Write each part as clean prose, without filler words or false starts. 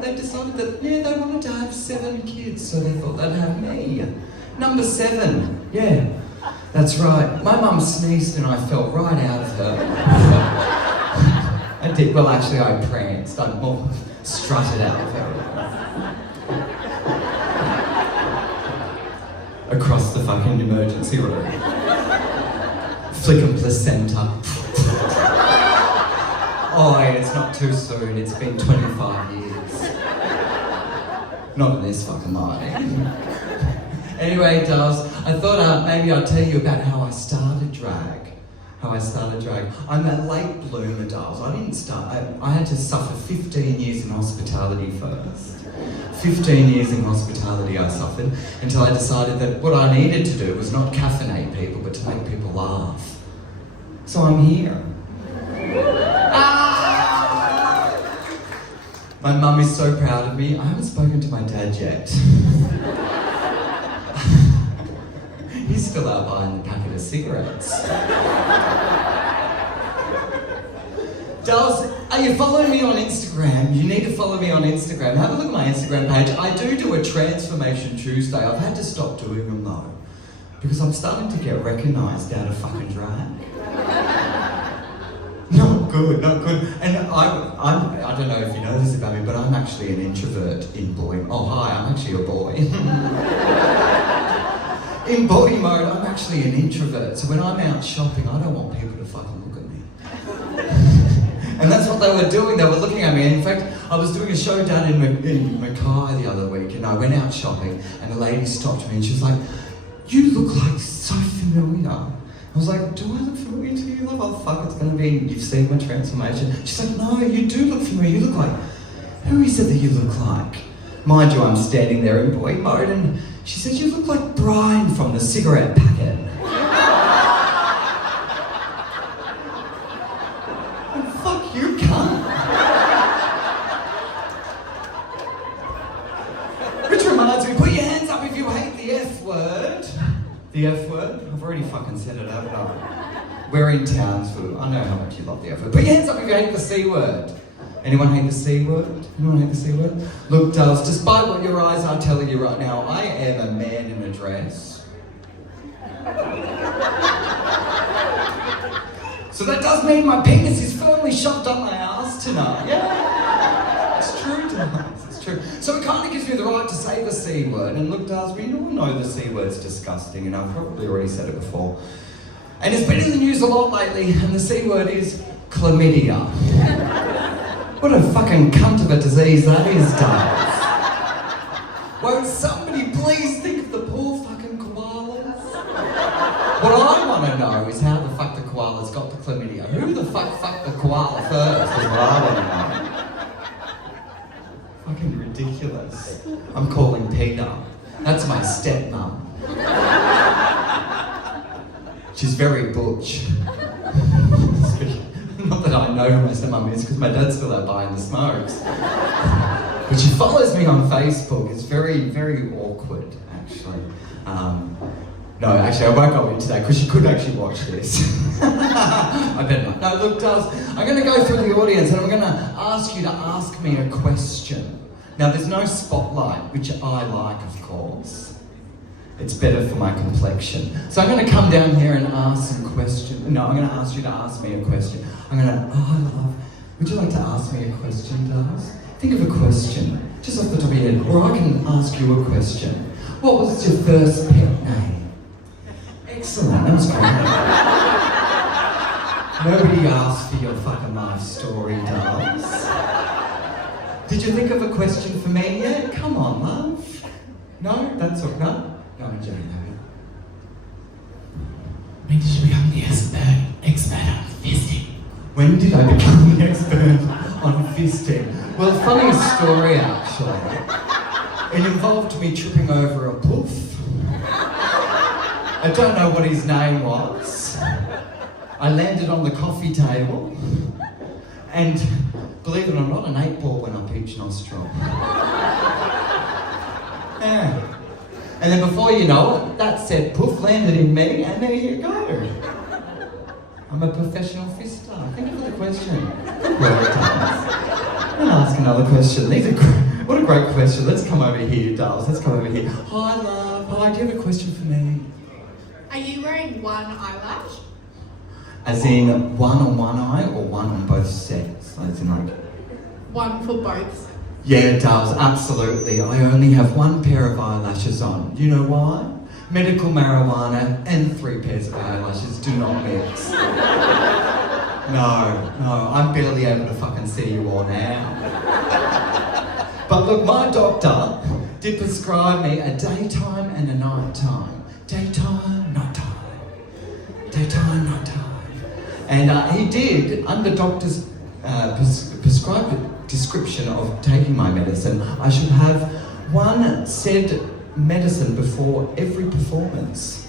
they decided that, yeah, they wanted to have 7 kids, so they thought they'd have me. Number 7, yeah, that's right. My mum sneezed and I fell right out of her. I did, well actually I pranced, I more strutted out of her. Across the fucking emergency room. Flicking placenta. Oh, it's not too soon, it's been 25 years. Not in this fucking life. Anyway, Doves, I thought maybe I'd tell you about how I started drag. I'm a late bloomer, Doves. I didn't start, I had to suffer 15 years in hospitality first. 15 years in hospitality I suffered until I decided that what I needed to do was not caffeinate people, but to make people laugh. So I'm here. My mum is so proud of me. I haven't spoken to my dad yet. He's still out buying the packet of cigarettes. Doves, are you following me on Instagram? You need to follow me on Instagram. Have a look at my Instagram page. I do a Transformation Tuesday. I've had to stop doing them though, because I'm starting to get recognised out of fucking drag. Not good. And I don't know if you know this about me, but I'm actually an introvert in boy. Oh hi, I'm actually a boy. In boy mode, I'm actually an introvert. So when I'm out shopping, I don't want people to fucking look at me. And that's what they were doing. They were looking at me. In fact, I was doing a show down in Mackay the other week, and I went out shopping, and a lady stopped me, and she was like, "You look like so familiar." I was like, "Do I look familiar to you?" Like, oh fuck, it's gonna be, you've seen my transformation. She's like, "No, you do look familiar. You look like, who is it that you look like?" Mind you, I'm standing there in boy mode, and she says, "You look like Brian from the cigarette packet." Oh, fuck you, cunt. Which reminds me, put your hands up if you hate the F word. The F word? I've already fucking said it, haven't I? We're in Townsville. I know how much you love the F word. Put your hands up if you hate the C word. Anyone hate the C word? Anyone hate the C word? Look, Doves, despite what your eyes are telling you right now, I am a man in a dress. So that does mean my penis is firmly shoved up my ass tonight. Yeah, it's true, Doves. It's true. So it kind of gives me the right to say the C word. And look, Doves, we all know the C word's disgusting, and I've probably already said it before. And it's been in the news a lot lately, and the C word is chlamydia. What a fucking cunt of a disease that is, Doves. Won't somebody please think of the poor fucking koalas? What I want to know is how the fuck the koalas got the chlamydia. Who the fuck fucked the koala first is what I want to know. Fucking ridiculous. I'm calling Peter. That's my stepmom. She's very butch. Not that I know who my stepmom is, because my dad's still out buying the smokes. But she follows me on Facebook. It's very, very awkward, actually. No, actually, I won't go into that, because she could actually watch this. I better not. No, look, Doves, I'm going to go through the audience, and I'm going to ask you to ask me a question. Now, there's no spotlight, which I like, of course. It's better for my complexion. So I'm going to come down here and ask some questions. No, I'm going to ask you to ask me a question. I'm going to, would you like to ask me a question, Doves? Think of a question, just off the top of your head. Or I can ask you a question. What was your first pet name? Excellent, that was great. Nobody asked for your fucking life story, Doves. Did you think of a question for me yet? Come on, love. No? That's all, no? No, I'm joking. When did you become the expert on fisting? When did I become the expert on fisting? Well, funny story actually. It involved me tripping over a poof. I don't know what his name was. I landed on the coffee table, and believe it or not, an 8-ball went up each nostril. Yeah. And then before you know it, that said poof landed in me, and there you go. I'm a professional fister. Thank you for the question. Well, going to ask another question. What a great question. Let's come over here, Dulles. Let's come over here. Hi, love. Hi, do you have a question for me? Are you wearing one eyelash? As in one on one eye or one on both sets? As in like... One for both. Yeah, it does, absolutely. I only have one pair of eyelashes on. You know why? Medical marijuana and 3 pairs of eyelashes do not mix. No, I'm barely able to fucking see you all now. But look, my doctor did prescribe me a daytime and a nighttime. Daytime, nighttime. Daytime, nighttime. And he did, under doctor's prescribed description of taking my medicine, I should have one said medicine before every performance.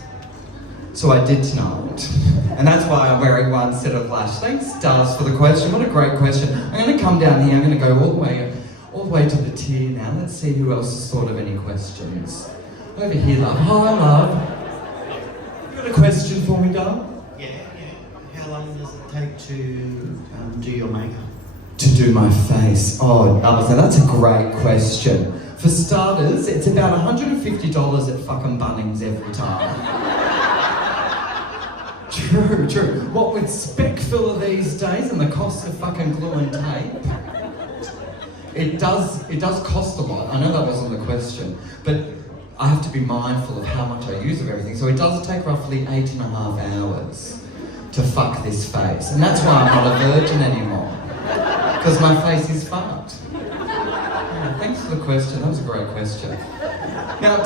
So I did tonight. And that's why I'm wearing one set of lash. Thanks, Dars, for the question. What a great question. I'm going to come down here. I'm going to go all the way to the tier now. Let's see who else has thought of any questions. Over here, love. Hi, love. You got a question for me, darling? Yeah. How long does it take to do your makeup? To do my face? Oh, so that's a great question. For starters, it's about $150 at fucking Bunnings every time. True. What with spec filler these days and the cost of fucking glue and tape, it does cost a lot. I know that wasn't the question, but I have to be mindful of how much I use of everything. So it does take roughly 8.5 hours to fuck this face. And that's why I'm not a virgin anymore. Because my face is fucked. Yeah, thanks for the question. That was a great question. Now,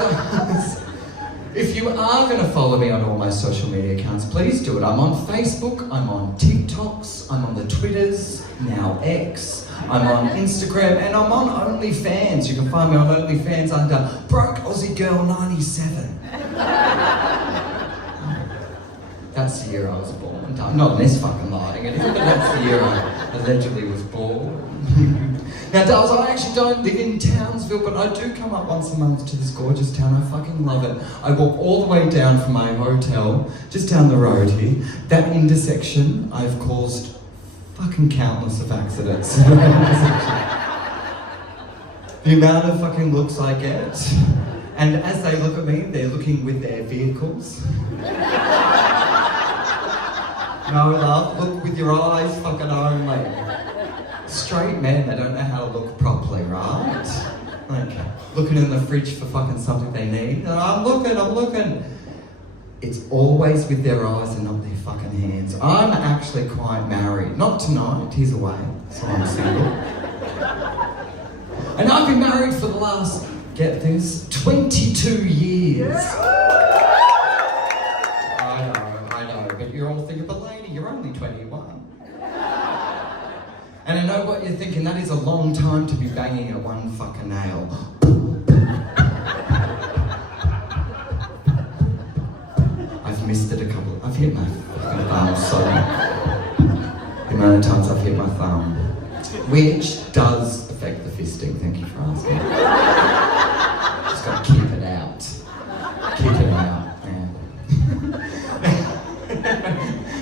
if you are going to follow me on all my social media accounts, please do it. I'm on Facebook, I'm on TikToks, I'm on the Twitters, now X, I'm on Instagram, and I'm on OnlyFans. You can find me on OnlyFans under Broke Aussie Girl 97. That's the year I was born. I'm not in this fucking lighting, but that's the year I allegedly was born. Now, Dales, I actually don't live in Townsville, but I do come up once a month to this gorgeous town. I fucking love it. I walk all the way down from my hotel, just down the road here. That intersection, I've caused fucking countless of accidents. The amount of fucking looks I get. And as they look at me, they're looking with their vehicles. No, love, look with your eyes fucking only. Straight men, they don't know how to look properly, right? Like, looking in the fridge for fucking something they need. I'm looking. It's always with their eyes and not their fucking hands. I'm actually quite married. Not tonight, he's away, so I'm single. And I've been married for the last, get this, 22 years. I know, but you're all thinking, but lady, you're only 21. And I know what you're thinking, that is a long time to be banging at one fucking nail. I've missed it a couple, I've hit my fucking thumb, sorry. The amount of times I've hit my thumb. Which does affect the fisting, thank you for asking. Just gotta keep it out. Keep it out, yeah.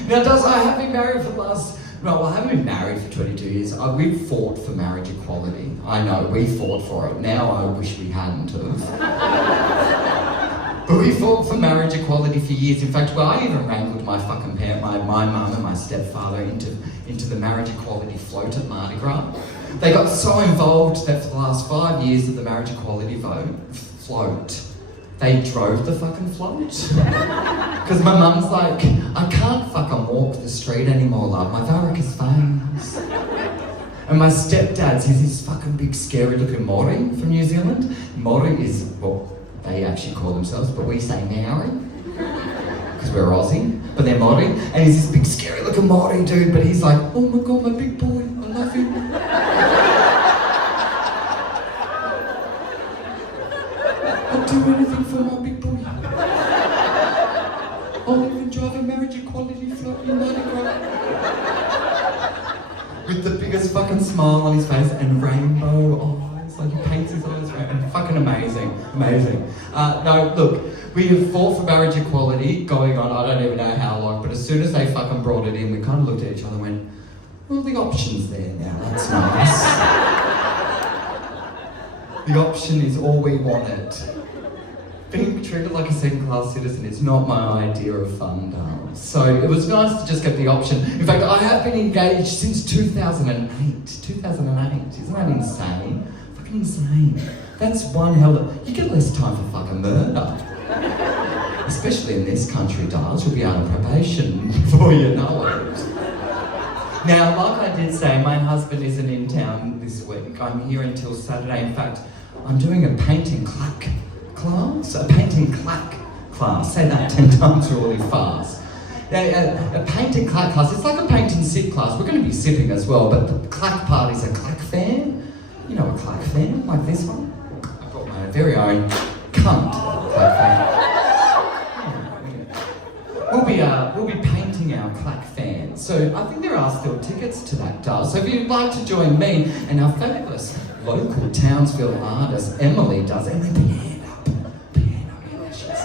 Now, I have been married for the last... Well, I haven't been married for 22 years. We've fought for marriage equality. I know, we fought for it. Now I wish we hadn't have. But we fought for marriage equality for years. In fact, I even wrangled my fucking parent, my mum and my stepfather into the marriage equality float at Mardi Gras. They got so involved that for the last 5 years of the marriage equality float, they drove the fucking float. Because my mum's like, I can't fucking walk the street anymore, love. My varicose veins. And my stepdad's, he's this fucking big scary looking Maori from New Zealand. Maori is, well, they actually call themselves, but we say Maori. Because we're Aussie, but they're Maori. And he's this big scary looking Maori dude, but he's like, oh my God, my big boy, I love you. I'll do anything for my big boy. I'll even drive a marriage equality float in Mardi Gras. With the biggest fucking smile on his face and rainbow eyes, like he paints his eyes red. And fucking amazing. No, look, we have fought for marriage equality going on, I don't even know how long, but as soon as they fucking brought it in, we kind of looked at each other and went, well, the option's there now, that's nice. The option is all we wanted. Being treated like a second-class citizen is not my idea of fun, darling. So it was nice to just get the option. In fact, I have been engaged since 2008. 2008. Isn't that insane? Fucking insane. That's one hell of... You get less time for fucking murder. Especially in this country, darling. You'll be out of probation before you know it. Now, like I did say, my husband isn't in town this week. I'm here until Saturday. In fact, I'm doing a painting clack class. A painting clack class. Say that 10 times really fast. A painting clack class. It's like a paint and sip class. We're going to be sipping as well, but the clack part is a clack fan. You know a clack fan, like this one? I brought my very own cunt clack fan. We'll be painting our clack fan. So I think there are still tickets to that, does. So if you'd like to join me and our fabulous local Townsville artist, Emily does. Emily, put your hand up. Put your hand up. Yeah, there she is.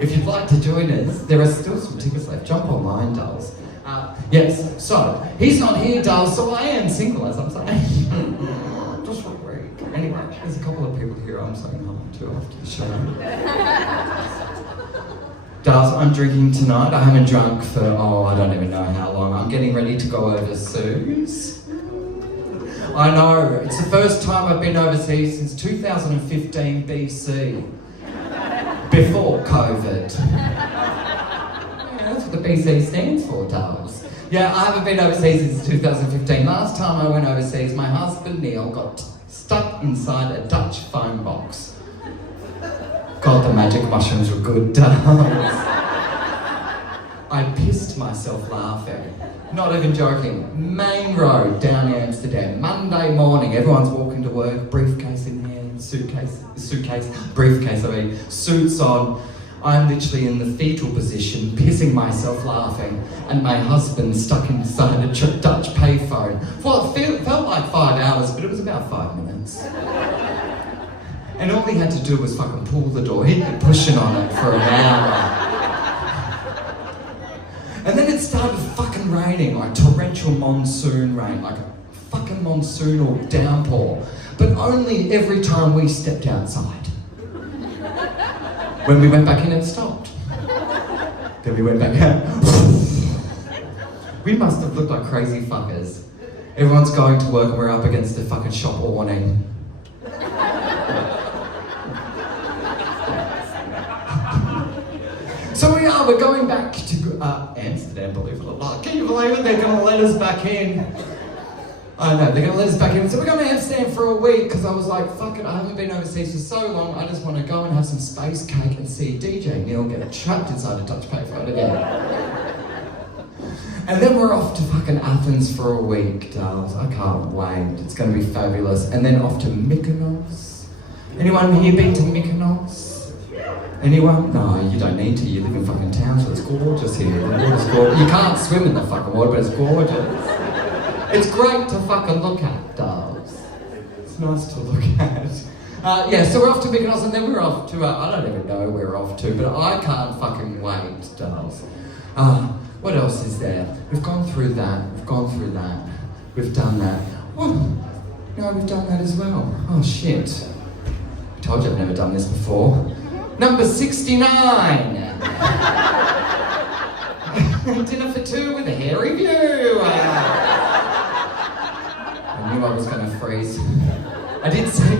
If you'd like to join us, there are still some tickets left. Jump online, dolls. Yes, so he's not here, dolls, so I am single, as I'm saying. Just for a week. Anyway, there's a couple of people here I'm saying hi to after the show. Dolls, I'm drinking tonight. I haven't drunk for, I don't even know how long. I'm getting ready to go overseas. I know, it's the first time I've been overseas since 2015 BC. Before COVID. Yeah, that's what the BC stands for, dolls. Yeah, I haven't been overseas since 2015. Last time I went overseas, my husband Neil got stuck inside a Dutch phone box. God, the magic mushrooms were good, dolls. I pissed myself laughing. Not even joking. Main road down Amsterdam. Monday morning, everyone's walking to work, briefcase in hand, suitcase, briefcase, suits on. I'm literally in the fetal position, pissing myself laughing, and my husband stuck inside a Dutch payphone. Well, it felt like 5 hours, but it was about 5 minutes. And all he had to do was fucking pull the door. He'd been pushing on it for an hour. And then it started fucking raining, like torrential monsoon rain, like a fucking monsoonal downpour. But only every time we stepped outside. When we went back in, it stopped. Then we went back out. We must have looked like crazy fuckers. Everyone's going to work and we're up against a fucking shop awning. So we're going back to Amsterdam, believe it or not. Can you believe it? They're going to let us back in. I know, they're going to let us back in. So we're going to Amsterdam for a week because I was like, fuck it, I haven't been overseas for so long. I just want to go and have some space cake and see DJ Neil get trapped inside a Dutch payphone again. And then we're off to fucking Athens for a week, dolls. I can't wait. It's going to be fabulous. And then off to Mykonos. Anyone here been to Mykonos? Anyone? No, you don't need to. You live in fucking Townsville. It's gorgeous here. The water's gorgeous. You can't swim in the fucking water, but it's gorgeous. It's great to fucking look at, dolls. It's nice to look at. Yeah, so we're off to Mykonos, and then we're off to, I don't even know where we're off to, but I can't fucking wait, dolls. What else is there? We've gone through that. We've done that. Oh, no, we've done that as well. Oh, shit. I told you I've never done this before. Number 69. Dinner for two with a hairy view. I knew I was going to freeze. I did say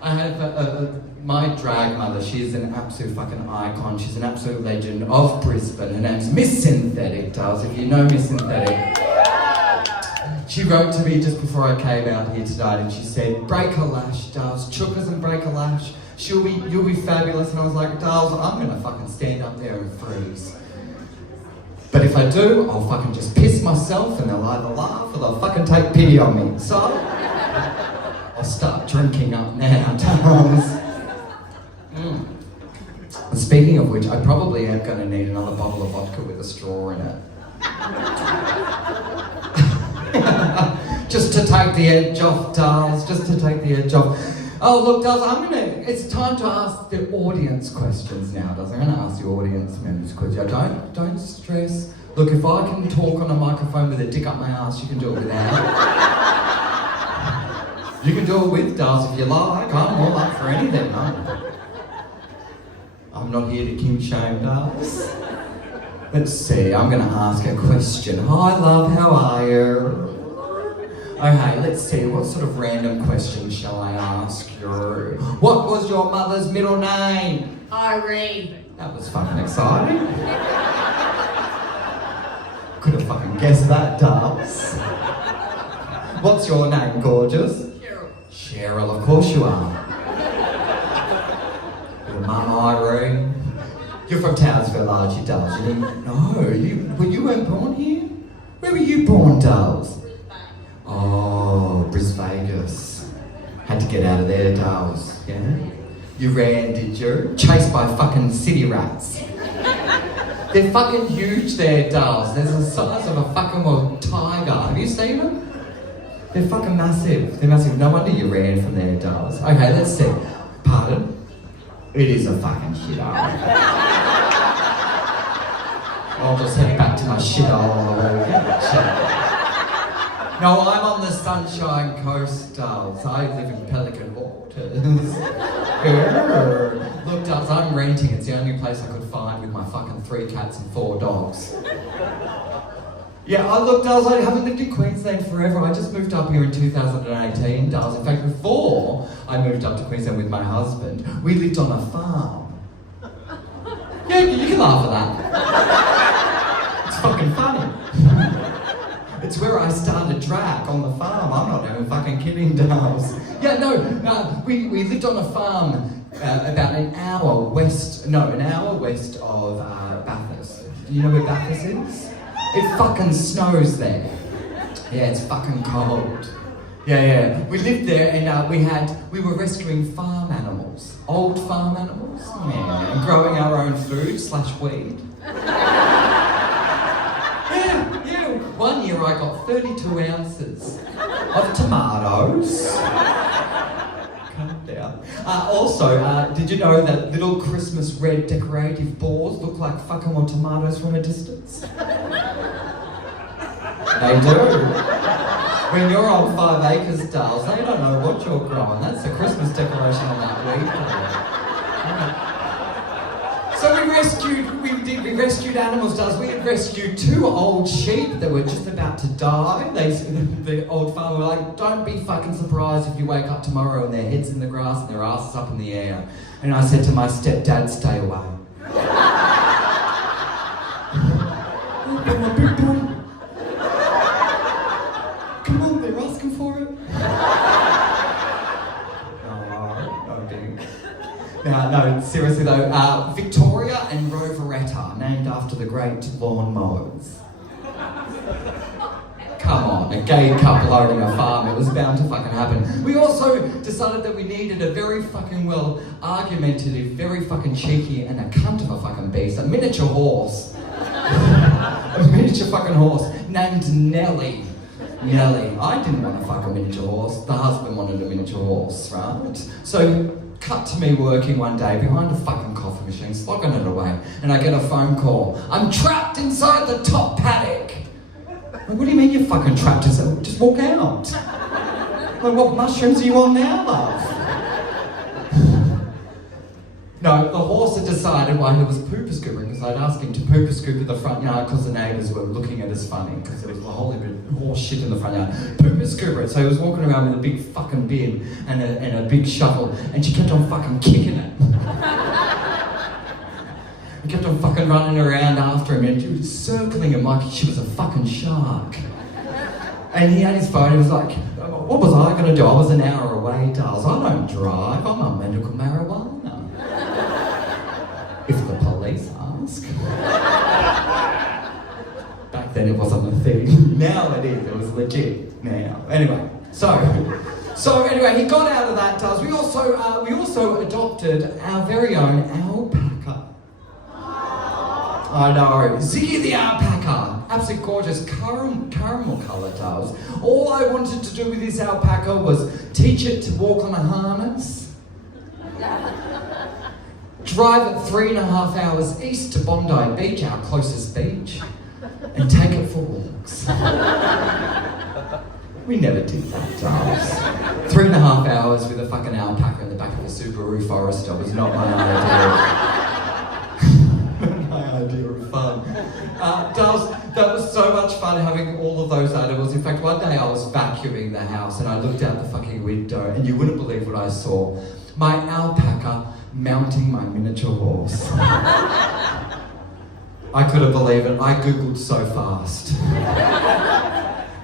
I have my drag mother. She is an absolute fucking icon. She's an absolute legend of Brisbane. Her name's Miss Synthetic, dolls. If you know Miss Synthetic. She wrote to me just before I came out here tonight, and she said, "Break a lash, dolls. Chookers and break a lash. You'll be fabulous." And I was like, dolls, I'm gonna fucking stand up there and freeze. But if I do, I'll fucking just piss myself and they'll either laugh or they'll fucking take pity on me. So, I'll start drinking up now, dolls. And speaking of which, I probably am gonna need another bottle of vodka with a straw in it. Just to take the edge off, dolls, just to take the edge off. Oh, look, dolls, it's time to ask the audience questions now, dolls. I'm gonna ask the audience members questions. Don't stress. Look, if I can talk on a microphone with a dick up my ass, you can do it without. You can do it with dolls if you like. I'm all up for anything, huh? I'm not here to kink shame dolls. Let's see, I'm gonna ask a question. Hi love, how are you? Okay, let's see, what sort of random question shall I ask you? What was your mother's middle name? Irene. That was fucking exciting. Could have fucking guessed that, dolls. What's your name, gorgeous? Cheryl. Cheryl, of course you are. Your mum, Irene. You're from Townsville, aren't you, dolls? You didn't... No, you weren't born here? Where were you born, dolls? Oh, Vegas. Had to get out of there, dolls. Yeah? You ran, did you? Chased by fucking city rats. They're fucking huge there, dolls. They're the size of a fucking tiger. Have you seen them? They're fucking massive. They're massive. No wonder you ran from there, dolls. Okay, let's see. Pardon? It is a fucking shithole. I'll just head back to my shithole on the way. No, I'm on the Sunshine Coast, dolls. I live in Pelican Waters. Look, dolls, I'm renting. It's the only place I could find with my fucking 3 cats and 4 dogs. Yeah, look, dolls, I haven't lived in Queensland forever. I just moved up here in 2018, dolls. In fact, before I moved up to Queensland with my husband, we lived on a farm. Yeah, you can laugh at that. It's fucking funny. It's where I started drag on the farm. I'm not even fucking kidding, dolls. Yeah, no, we lived on a farm about an hour west of Bathurst. Do you know where Bathurst is? It fucking snows there. Yeah, it's fucking cold. Yeah. We lived there and we were rescuing farm animals. Old farm animals. Yeah, and growing our own food / weed. Yeah. One year I got 32 ounces of tomatoes. Calm down. Also, did you know that little Christmas red decorative balls look like fucking tomatoes from a distance? They do. When you're on 5 acres, dolls, they don't know what you're growing. That's the Christmas decoration on that weed. So we rescued animals, dolls. We had rescued 2 old sheep that were just about to die. The old farmer were like, don't be fucking surprised if you wake up tomorrow and their heads in the grass and their asses up in the air. And I said to my stepdad, stay away. Come on, they're asking for it. No, seriously though, Victoria and Roveretta, named after the great lawnmowers. Come on, a gay couple owning a farm, it was bound to fucking happen. We also decided that we needed a very fucking argumentative, very fucking cheeky and a cunt of a fucking beast, a miniature horse. A miniature fucking horse named Nelly. I didn't want to fuck a miniature horse, the husband wanted a miniature horse, right? So, cut to me working one day behind a fucking coffee machine, slogging it away, and I get a phone call. I'm trapped inside the top paddock. Like, what do you mean you're fucking trapped inside? Just walk out. Like, what mushrooms are you on now, love? No, the horse had decided while he was pooper scooping, because I'd asked him to pooper scoop in the front yard because the neighbours were looking at us funny, because there was a whole heap of horse shit in the front yard. Pooper scooper it. So he was walking around with a big fucking bin and a big shovel, and she kept on fucking kicking it. He kept on fucking running around after him and she was circling him like she was a fucking shark. And he had his phone, he was like, what was I going to do? I was an hour away, dolls. I don't drive, I'm on medical marijuana. If the police ask. Back then it wasn't a thing. Now it is, it was legit now. Anyway, so anyway, he got out of that, dolls. We also adopted our very own alpaca. I know, Ziggy the alpaca. Absolutely gorgeous, caramel colour, dolls. All I wanted to do with this alpaca was teach it to walk on a harness, drive it 3.5 hours east to Bondi Beach, our closest beach, and take it for walks. We never did that, darls. 3.5 hours with a fucking alpaca in the back of a Subaru Forester was not my idea of fun. Darls, that was so much fun having all of those animals. In fact, one day I was vacuuming the house and I looked out the fucking window and you wouldn't believe what I saw. My alpaca mounting my miniature horse. I couldn't believe it. I googled so fast.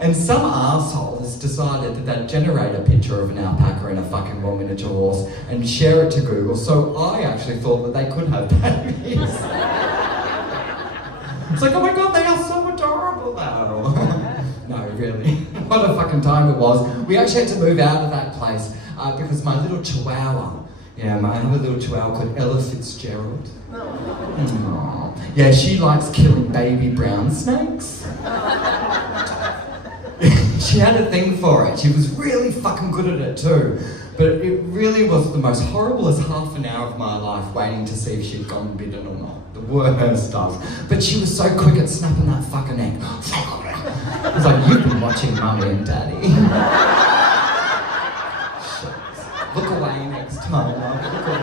And some arsehole has decided that they'd generate a picture of an alpaca and a fucking raw miniature horse and share it to Google, so I actually thought that they could have babies. It's like, oh my god, they are so adorable though. No, really. What a fucking time it was. We actually had to move out of that place because my little chihuahua, I have a little chihuahua called Ella Fitzgerald. Aww. Yeah, she likes killing baby brown snakes. She had a thing for it. She was really fucking good at it too. But it really was the most horriblest half an hour of my life waiting to see if she'd gone bitten or not. The worst stuff. But she was so quick at snapping that fucking neck. I was like, you've been watching Mummy and Daddy. Shucks. Look away next time, love. Look away.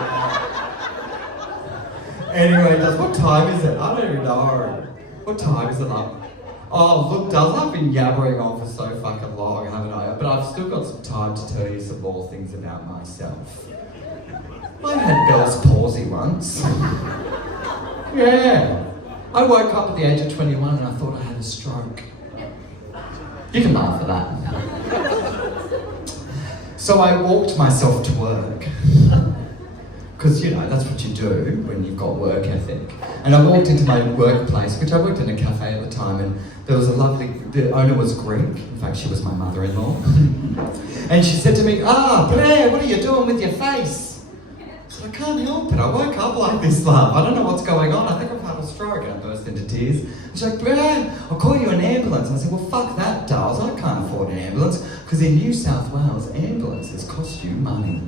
Anyway, what time is it? I don't even know. What time is it, love? Oh, look, Duz, I've been yabbering on for so fucking long, haven't I? But I've still got some time to tell you some more things about myself. I had Bell's palsy once. Yeah. I woke up at the age of 21 and I thought I had a stroke. You can laugh at that. So I walked myself to work. Because, that's what you do when you've got work ethic. And I walked into my workplace, which I worked in a cafe at the time, and there was the owner was Greek. In fact, she was my mother-in-law. And she said to me, Blair, what are you doing with your face? I said, I can't help it. I woke up like this, love. I don't know what's going on. I think I've had a stroke. And I burst into tears. And she's like, Blair, I'll call you an ambulance. And I said, well, fuck that, darls. I can't afford an ambulance. Because in New South Wales, ambulances cost you money.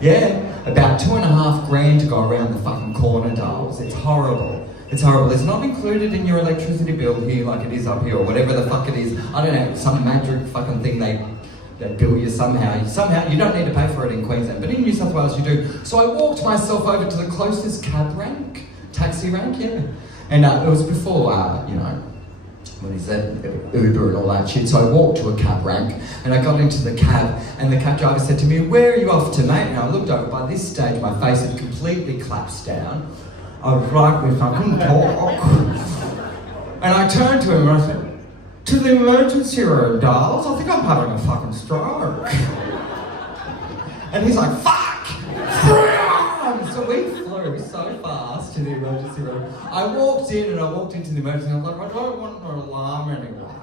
Yeah, about $2.5 to go around the fucking corner, darls. It's horrible. It's horrible. It's not included in your electricity bill here like it is up here, or whatever the fuck it is. I don't know, some magic fucking thing they bill you somehow. Somehow, you don't need to pay for it in Queensland, but in New South Wales you do. So I walked myself over to the closest cab rank, taxi rank, yeah. And it was before, when he said Uber and all that shit. So I walked to a cab rank and I got into the cab and the cab driver said to me, where are you off to, mate? And I looked over. By this stage, my face had completely collapsed down. I was like this, I couldn't talk. And I turned to him and I said, to the emergency room, darls. I think I'm having a fucking stroke. And he's like, fuck! So we flew so fast to the emergency room. I walked in and I walked into the emergency room. I was like, I don't want an alarm anymore.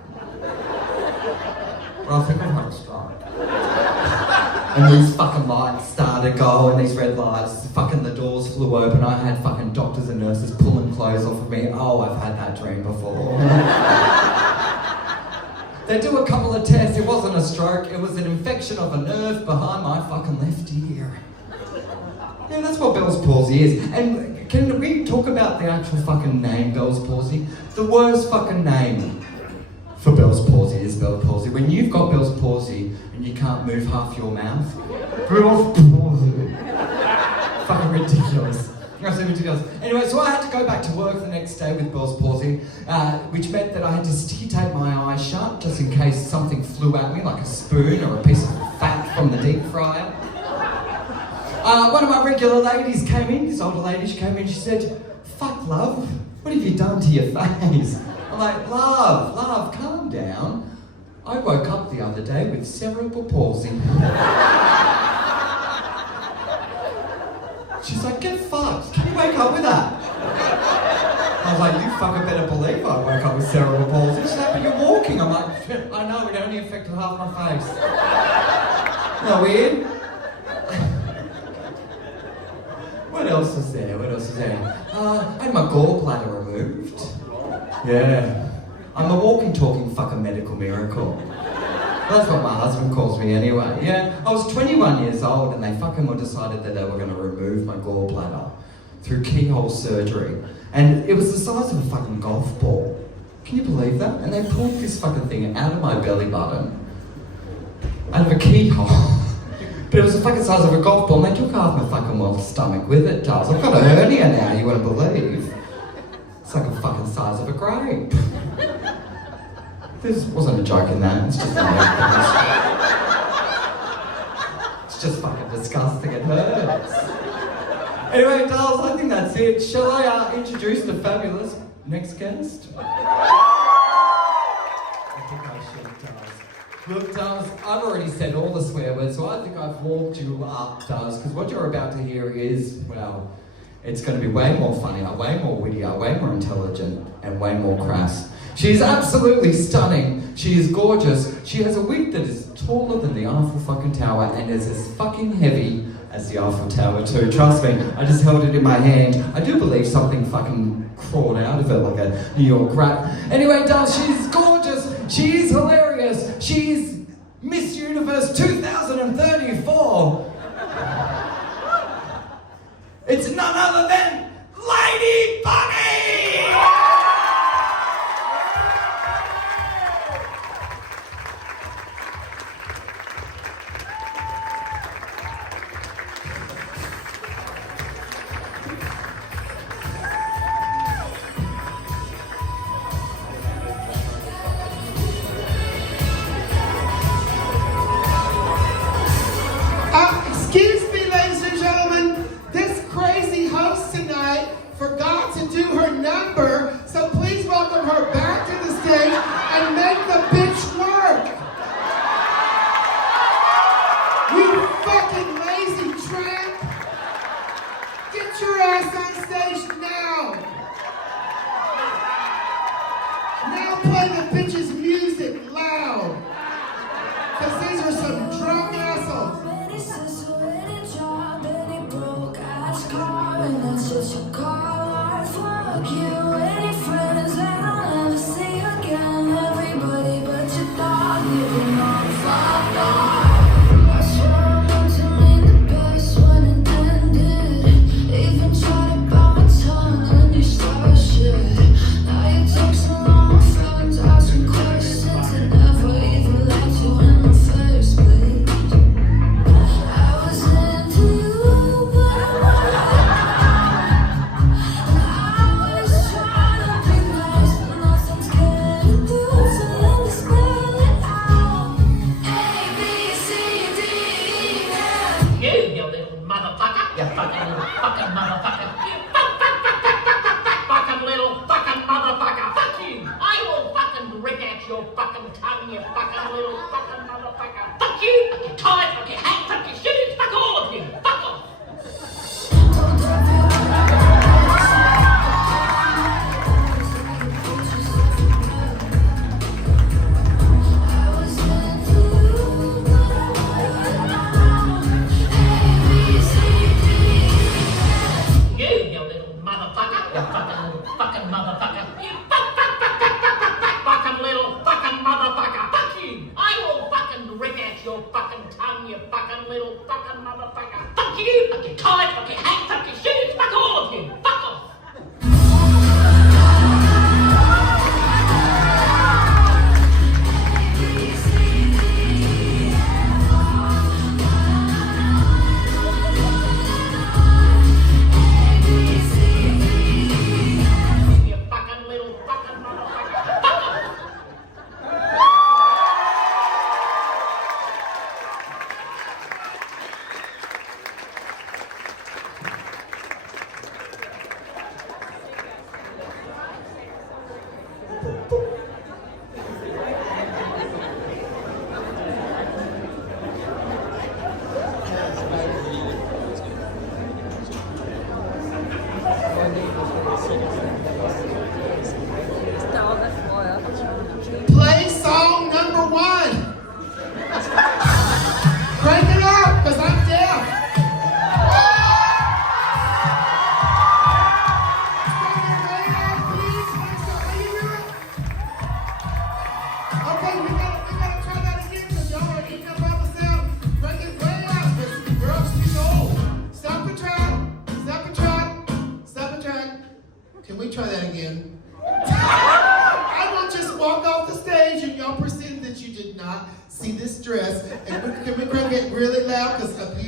But I think I've had a stroke. And these fucking lights started going, these red lights, fucking the doors flew open. I had fucking doctors and nurses pulling clothes off of me. Oh, I've had that dream before. They do a couple of tests. It wasn't a stroke. It was an infection of a nerve behind my fucking left ear. Yeah, that's what Bell's palsy is. And can we talk about the actual fucking name, Bell's palsy? The worst fucking name for Bell's palsy is Bell's palsy. When you've got Bell's palsy and you can't move half your mouth, Bell's palsy. Fucking ridiculous. Absolutely ridiculous. Anyway, so I had to go back to work the next day with Bell's palsy, which meant that I had to sticky tape my eyes shut just in case something flew at me, like a spoon or a piece of fat from the deep fryer. One of my regular ladies came in, this older lady, she came in, she said, fuck, love, what have you done to your face? I'm like, love, calm down. I woke up the other day with cerebral palsy. She's like, get fucked, can you wake up with that? I was like, you fucking better believe I woke up with cerebral palsy. She's like, but you're walking. I'm like, I know, it only affected half my face. Isn't that weird? What else was there? I had my gallbladder removed. Yeah. I'm a walking, talking fucking medical miracle. That's what my husband calls me anyway. Yeah. I was 21 years old and they fucking decided that they were going to remove my gallbladder through keyhole surgery. And it was the size of a fucking golf ball. Can you believe that? And they pulled this fucking thing out of my belly button. out of a keyhole. But it was the fucking size of a golf ball, and they took half my fucking stomach with it, Dars. I've got a hernia now, you wouldn't believe. It's like the fucking size of a grape. This wasn't a joke in that, it's just it's just fucking disgusting, it hurts. Anyway, Dars, I think that's it. Shall I introduce the fabulous next guest? I think I should, Dars. Look, Dars, I've already said all the swear words, so I think I've walked you up, Dars, because what you're about to hear is, well, it's going to be way more funnier, way more wittier, way more intelligent, and way more crass. She's absolutely stunning. She is gorgeous. She has a wig that is taller than the Eiffel fucking Tower and is as fucking heavy as the Eiffel Tower too. Trust me, I just held it in my hand. I do believe something fucking crawled out of it like a New York rat. Anyway, Dars, she's gorgeous. She is hilarious. She's Miss Universe 2034. It's none other than Lady Bunny! Excuse me, ladies and gentlemen, this crazy host tonight forgot to do her number, so please welcome her back to the stage and make the bitch work. You fucking lazy tramp. Get your ass on stage now. Now play the bitch's music loud. Because these are some drunk assholes.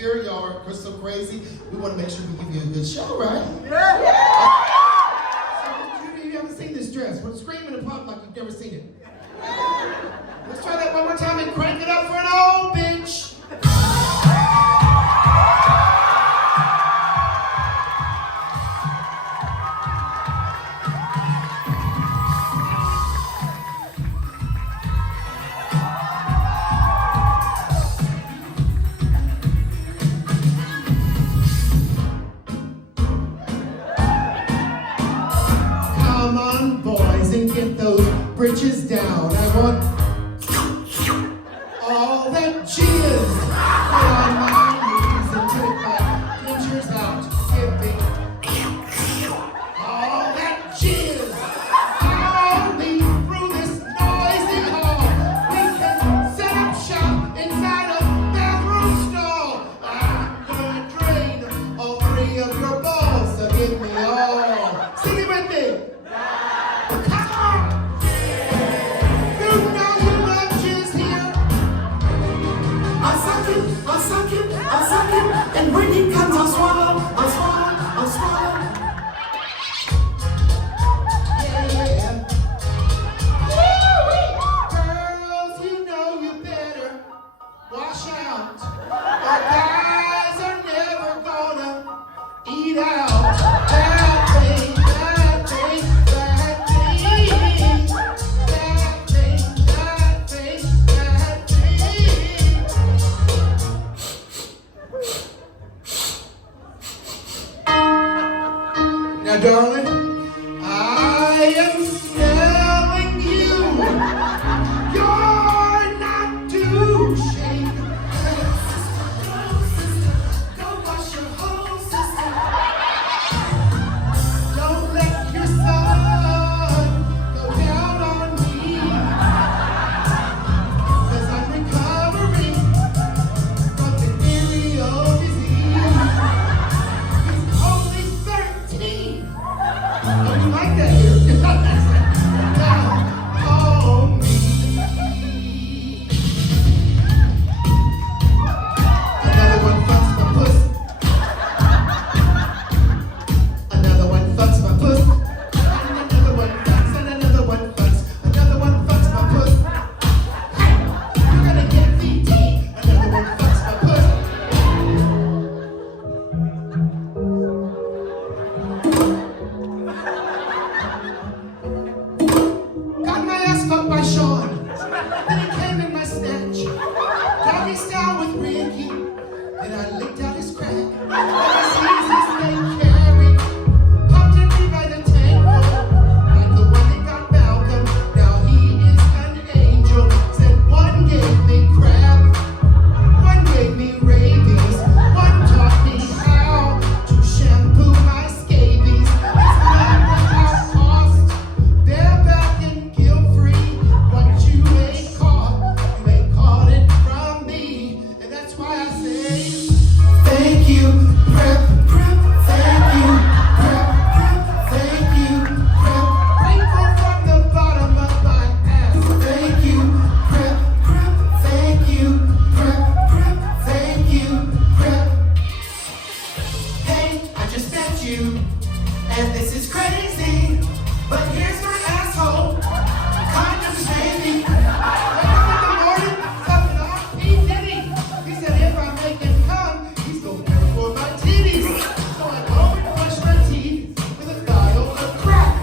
here. Y'all are crystal crazy. We want to make sure we give you a good show, right? So, you haven't seen this dress. We're screaming and pop like you've never seen it. Let's try that one more time and crank it up for an old bitch. Come on, boys, and get those britches down. I want all that jizz. Get on my knees and take my dentures out. Give me all that jizz. Follow me through this noisy hall. We can set up shop inside a bathroom stall. I'm gonna drain all three of your balls, so give me all. Sing it with me. Come on. You know you love jizz here. I suck it, I suck it, I suck it, and when it comes, I'll swallow, I'll swallow, I'll swallow. Yeah. Girls, you know you better wash out. Our guys are never gonna eat out. Bad thing, bad thing, bad thing. Bad thing, bad thing, bad thing. Now, darling, I am telling you, you're not too shady. Go wash your whole system. Don't let your sun go down on me, 'cause I'm recovering from venereal disease. He's only 13. Oh, you like that here? Down on me. Another one fucks my pussy. Another one fucks my pussy. Another one fucks and another one fucks. Another one fucks my pussy. Hey, you're gonna get VT. Another one fucks my pussy. Got my ass fucked by Sean. Then he came in my snatch. Doggy style with Ricky. Then I licked out his crack. Then I seized his name Carrie. Pumped at me by the tango. Like the one that got Malcolm. Now he is an angel. Said one gave me crap. One gave me rabies. One taught me how to shampoo my scabies. It's not without cost. They're back and guilt-free. What you ain't caught it from me. And that's why I say, thank you, prep, prep, thank you, prep, prep, thank you, prep. Grateful from the bottom of my ass. Thank you, prep, prep, thank you, prep, prep, thank you, prep. Hey, I just met you, and this is crazy, but here's my asshole. Condoms, baby. Wake up in the morning, sucking off P. Diddy. He said if I make him come, he's gonna pay for my titties. So I go and brush my teeth with a vial of crack.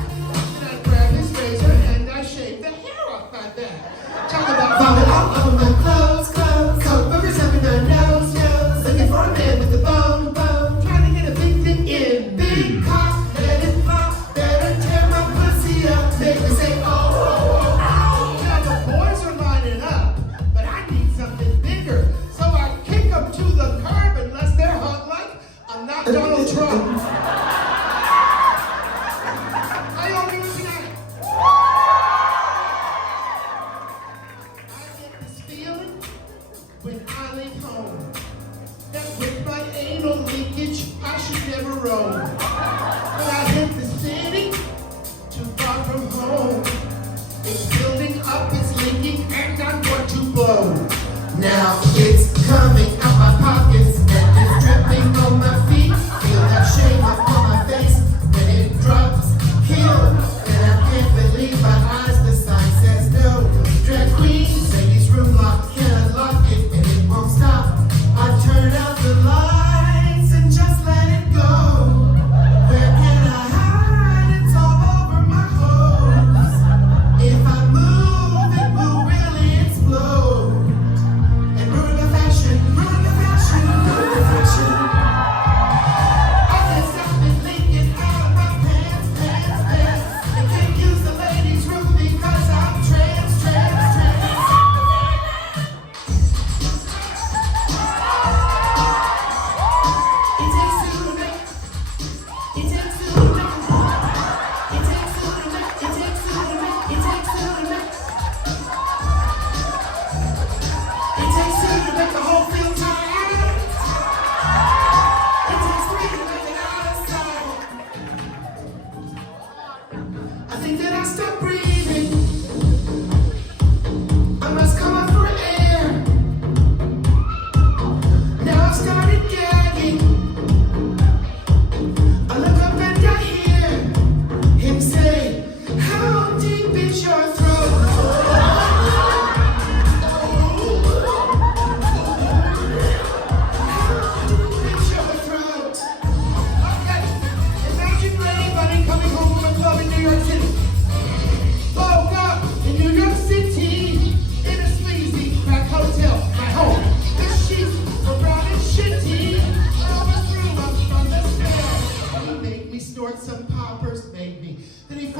Then I grab his razor and I shave the hair off my back. Talk about Vomit all over my clothes, clothes. Coke burgers up in my nose, nose. Looking for a man with a bone, bone. trying to get a big thing in. Big cock, let it pop. Better tear my pussy up. Make me say, oh, oh, oh, Now the boys are lining up, but I need something bigger. So I kick them to the curb unless they're hung like I'm not Donald Trump. How y'all doing tonight? I get this feeling when I leave home that with my anal leakage I should never roam. But I hit the city too far from home. It's building up, it's leaking, and I'm going to blow. Now it's coming out my pockets and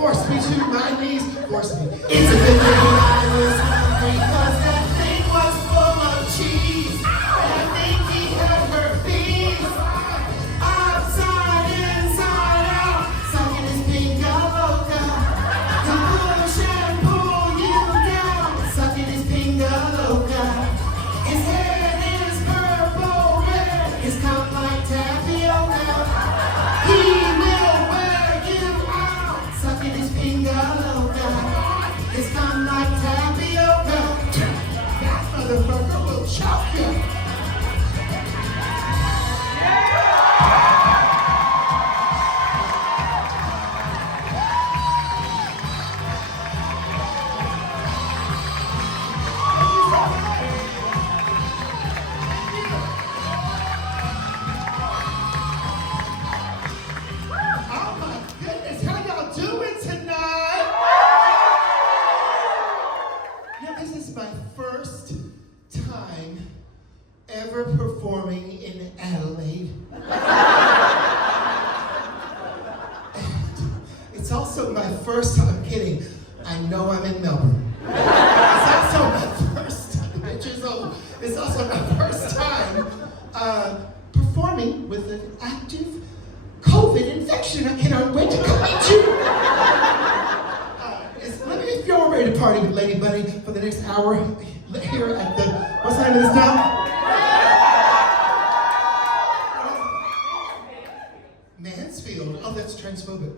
Force me to my knees. Force me. It's a good thing I was hungry, cause that thing was full of cheese. And I think he had herpes. Upside, inside out, sucking his pinga loca. To push and pull you down, sucking his pinga loca. His head is purple red, his cum like tapioca. He will wear you out, sucking his pinga loca. His cum like tapioca. That motherfucker will choke you. Oh my goodness, how y'all doing tonight? Yeah, this is my first time ever performing in Adelaide. And it's also my first time, I'm kidding, I know I'm in Melbourne. It's also my first time, the bitch is old. It's also my first time performing with an active COVID infection. I cannot wait to come meet you. If you're ready to party with Lady Bunny for the next hour here at the, what's the name of this town? Mansfield. Oh, that's transphobic.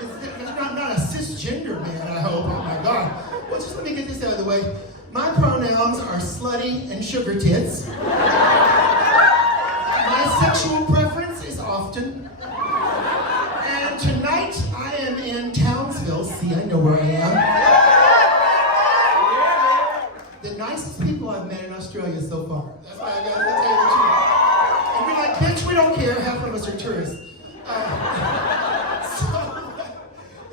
It's not a cisgender man, I hope. Oh my God. Well, just let me get this out of the way. My pronouns are slutty and sugar tits. My sexual preference is often. And tonight I am in Townsville. See, I know where I am. The nicest people I've met in Australia so far. That's why I gotta tell you the truth. And we're like, bitch, we don't care. Half of us are tourists.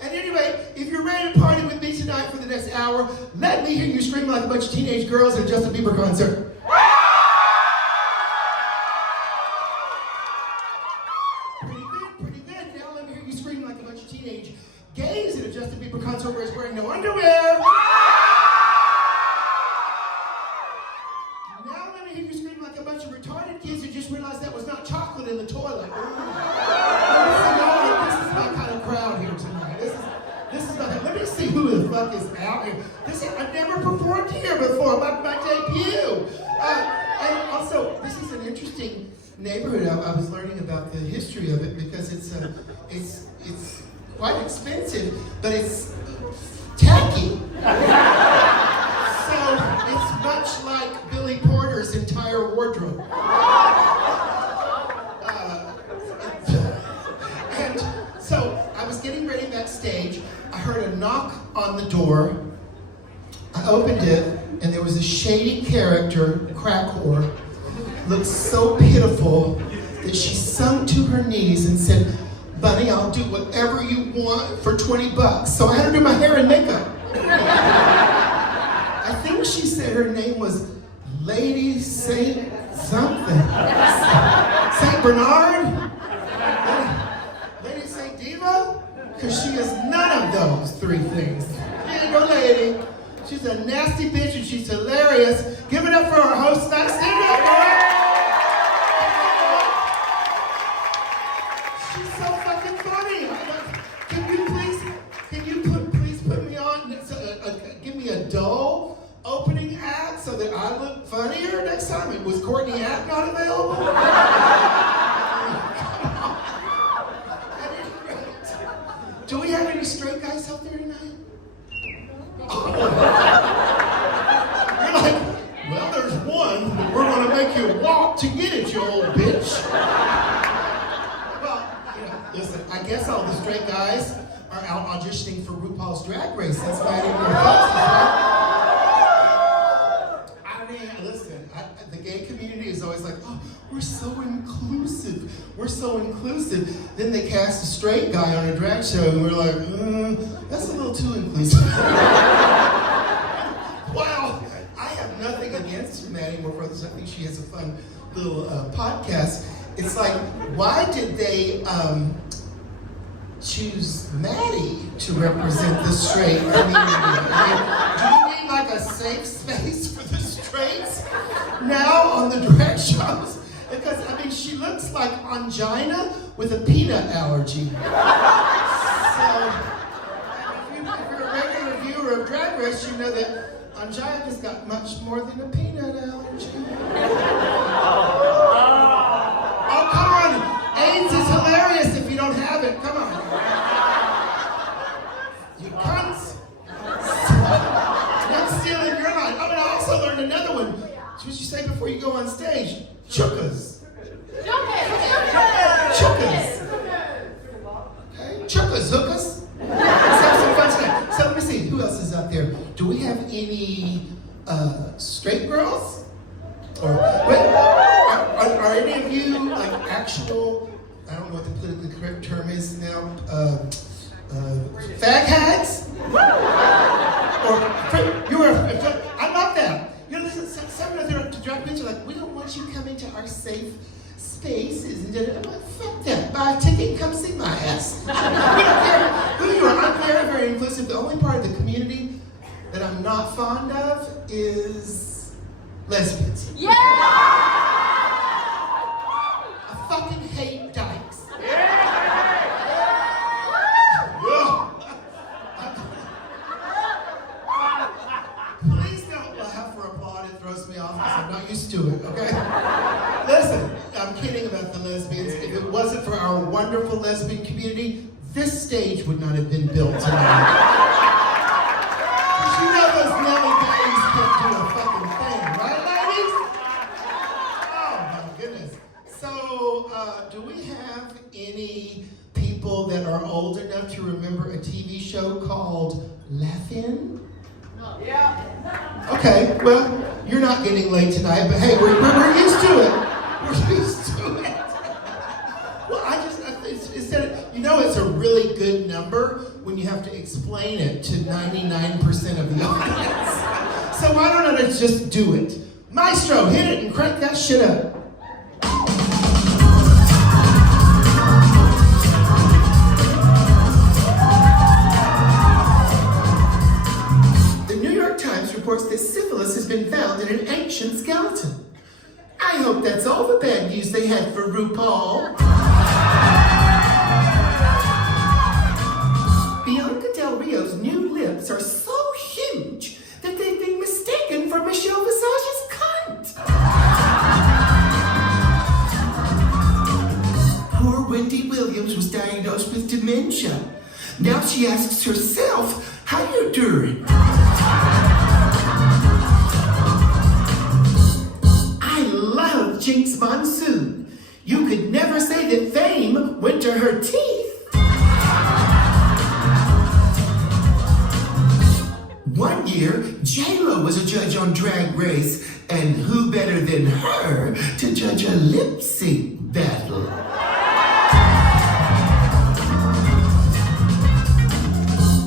And anyway, if you're ready to party with me tonight for the next hour, let me hear you scream like a bunch of teenage girls at a Justin Bieber concert. Pretty good. Now let me hear you scream like a bunch of teenage gays at a Justin Bieber concert where he's wearing no underwear. Now let me hear you scream like a bunch of retarded kids who just realized that was not chocolate in the toilet. This is my kind of crowd here tonight. This is my, let me see who the fuck is out here. I've never performed here before, my debut. And also, this is an interesting neighborhood. I was learning about the history of it because it's quite expensive, but it's tacky. So it's much like Billy Porter's entire wardrobe. And so I was getting ready backstage. I heard a knock on the door. I opened it, and there was a shady character, crack whore, looked so pitiful that she sunk to her knees and said, "Bunny, I'll do whatever you want for $20. So I had her do my hair and makeup. I think she said her name was Lady Saint something. Saint Bernard? Lady Saint Diva? Because she is none of those three things. Here you go, lady. She's a nasty bitch and she's hilarious. Give it up for our host tonight. Stand up, boy. She's so fucking funny. Can you please put me on? Give me a dull opening act so that I look funnier next time. Was Courtney Act not available? Do we have any straight guys out there tonight? Oh. You're like, well, there's one, but we're going to make you walk to get it, you old bitch. Well, listen, I guess all the straight guys are out auditioning for RuPaul's Drag Race. That's why I didn't even listen, the gay community is always like, oh, we're so inclusive. We're so inclusive. Then they cast a straight guy on a drag show, and we're like, that's a little too inclusive. Wow, I have nothing against Maddie Moore Brothers. I think she has a fun little podcast. It's like, why did they choose Maddie to represent the straight community? Do you need like a safe space for the straights now on the drag shows? Because, I mean, she looks like Angina with a peanut allergy. So, if you're a regular viewer of Drag Race, you know that Angina's got much more than a peanut allergy. Oh, come on! AIDS is hilarious if you don't have it. Come on. You cunts. I'm stealing your line. Oh, and I also learned another one. What you say before you go on stage? Chukkas. Chukkas. Okay? Chukkas, hookers. Let's have some fun tonight. So let me see, who else is out there? Do we have any straight girls? Or wait, are any of you like actual, I don't know what the politically correct term is now, fag hags? Or I love that. You know, listen, some of the drag queens are like, we don't want you coming to our safe spaces. And I'm like, fuck that. Buy a ticket, come see my ass. We don't care who you are. I'm very, very inclusive. The only part of the community that I'm not fond of is lesbians. Yeah! I fucking hate dykes. Please don't laugh or applaud. It throws me off because I'm not used to it, okay? Listen, I'm kidding about the lesbians. If it wasn't for our wonderful lesbian community, this stage would not have been built tonight. Because you know those Nelly babies can't do a fucking thing, right, ladies? Oh, my goodness. So, do we have any people that are old enough to remember a TV show called Laugh-In? Yeah. Okay, well, you're not getting laid tonight, but hey, we're used to it. We're used to it. Well, it's a really good number when you have to explain it to 99% of the audience. So why don't I just do it? Maestro, hit it and crank that shit up. Reports that syphilis has been found in an ancient skeleton. I hope that's all the bad news they had for RuPaul. Bianca Del Rio's new lips are so huge that they've been mistaken for Michelle Visage's cunt. Poor Wendy Williams was diagnosed with dementia. Now she asks herself, how you doing? Jinx Monsoon. You could never say that fame went to her teeth. One year, J-Lo was a judge on Drag Race, and who better than her to judge a lip sync battle?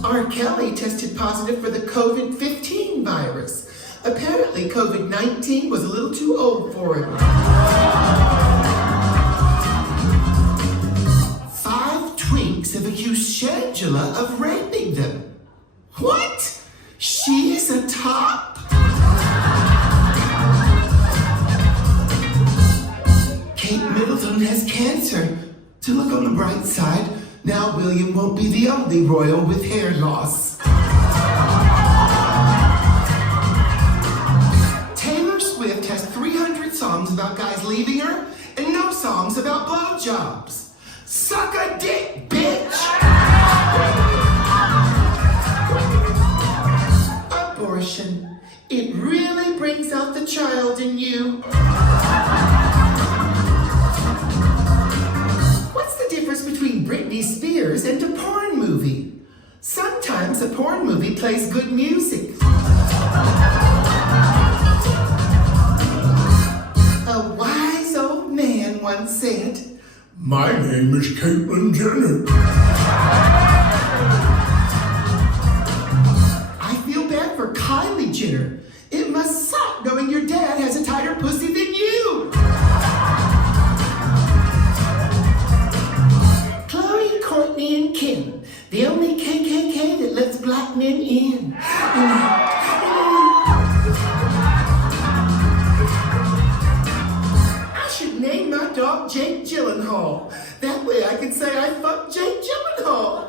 R. Kelly tested positive for the COVID-15 virus. Apparently, COVID-19 was a little too old for him. 5 twinks have accused Shangela of raping them. What? She is a top? Kate Middleton has cancer. To look on the bright side, now William won't be the only royal with hair loss. Swift has 300 songs about guys leaving her and no songs about blowjobs. Suck a dick, bitch! Abortion. It really brings out the child in you. What's the difference between Britney Spears and a porn movie? Sometimes a porn movie plays good music. A wise old man once said, "My name is Caitlyn Jenner." I feel bad for Kylie Jenner. It must suck knowing your dad has a tighter pussy than you. Chloe, Courtney, and Kim fattening in. I should name my dog Jake Gyllenhaal. That way I can say I fucked Jake Gyllenhaal.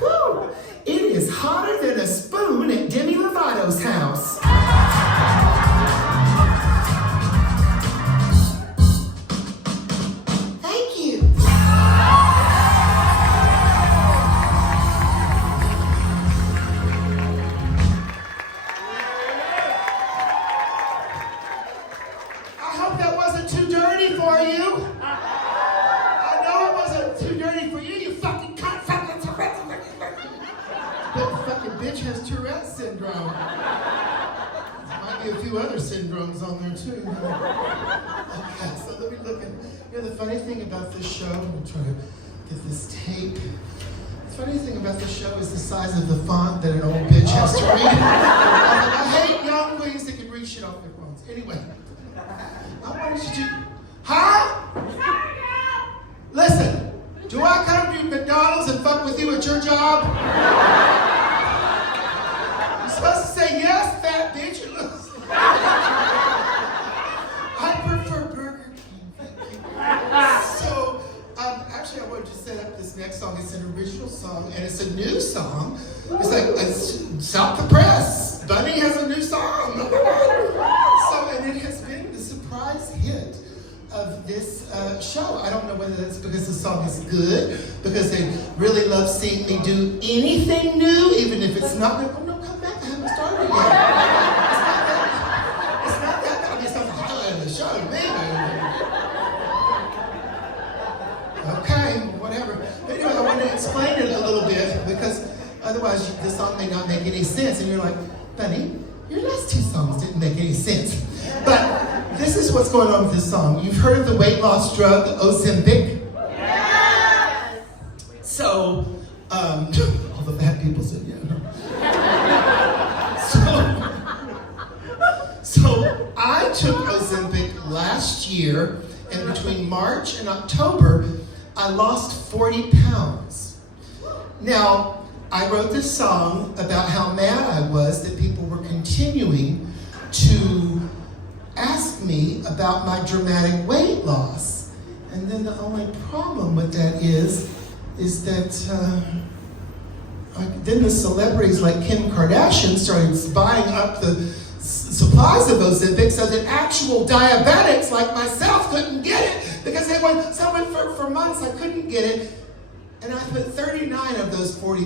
Woo! It is hotter than a spoon at Demi Lovato's house. Thank you. I hope that wasn't too dirty for you. I know it wasn't too dirty for you, you fucking cunt, fucking Tourette's. That fucking bitch has Tourette's syndrome. Might be a few other syndromes on there too. Okay, so let me look at, you know the funny thing about this show, I'm gonna try to get this tape. The funny thing about this show is the size of the font that an old bitch has to read. I hate young queens that can read shit off their phones. Anyway, I wanted you to, huh? Listen, do I come to McDonald's and fuck with you at your job? You're supposed to say yes, fat bitch. I prefer Burger King, thank you. So, actually I wanted to set up this next song. It's an original song, and it's a new song. It's like, stop the press. Bunny has a new song. So, and it has been the surprise hit of this show. I don't know whether that's because the song is good, because they really love seeing me do anything new, even if it's not new. Oh no, come back, I haven't started yet. It's not that. I mean, it's not the highlight of the show to me. Okay, whatever. But anyway, I want to explain it a little bit, because otherwise the song may not make any sense, and you're like, Bunny, your last two songs didn't make any sense. But this is what's going on with this song. You've heard of the weight loss drug, Ozempic? Yes! So, all the fat people said yeah. So I took Ozempic last year, and between March and October, I lost 40 pounds. Now, I wrote this song about how mad I was that people were continuing to ask me about my dramatic weight loss. And then the only problem with that is that then the celebrities like Kim Kardashian started buying up the supplies of Ozempic so that actual diabetics like myself couldn't get it, because they went, for months I couldn't get it, and I put 39 of those 40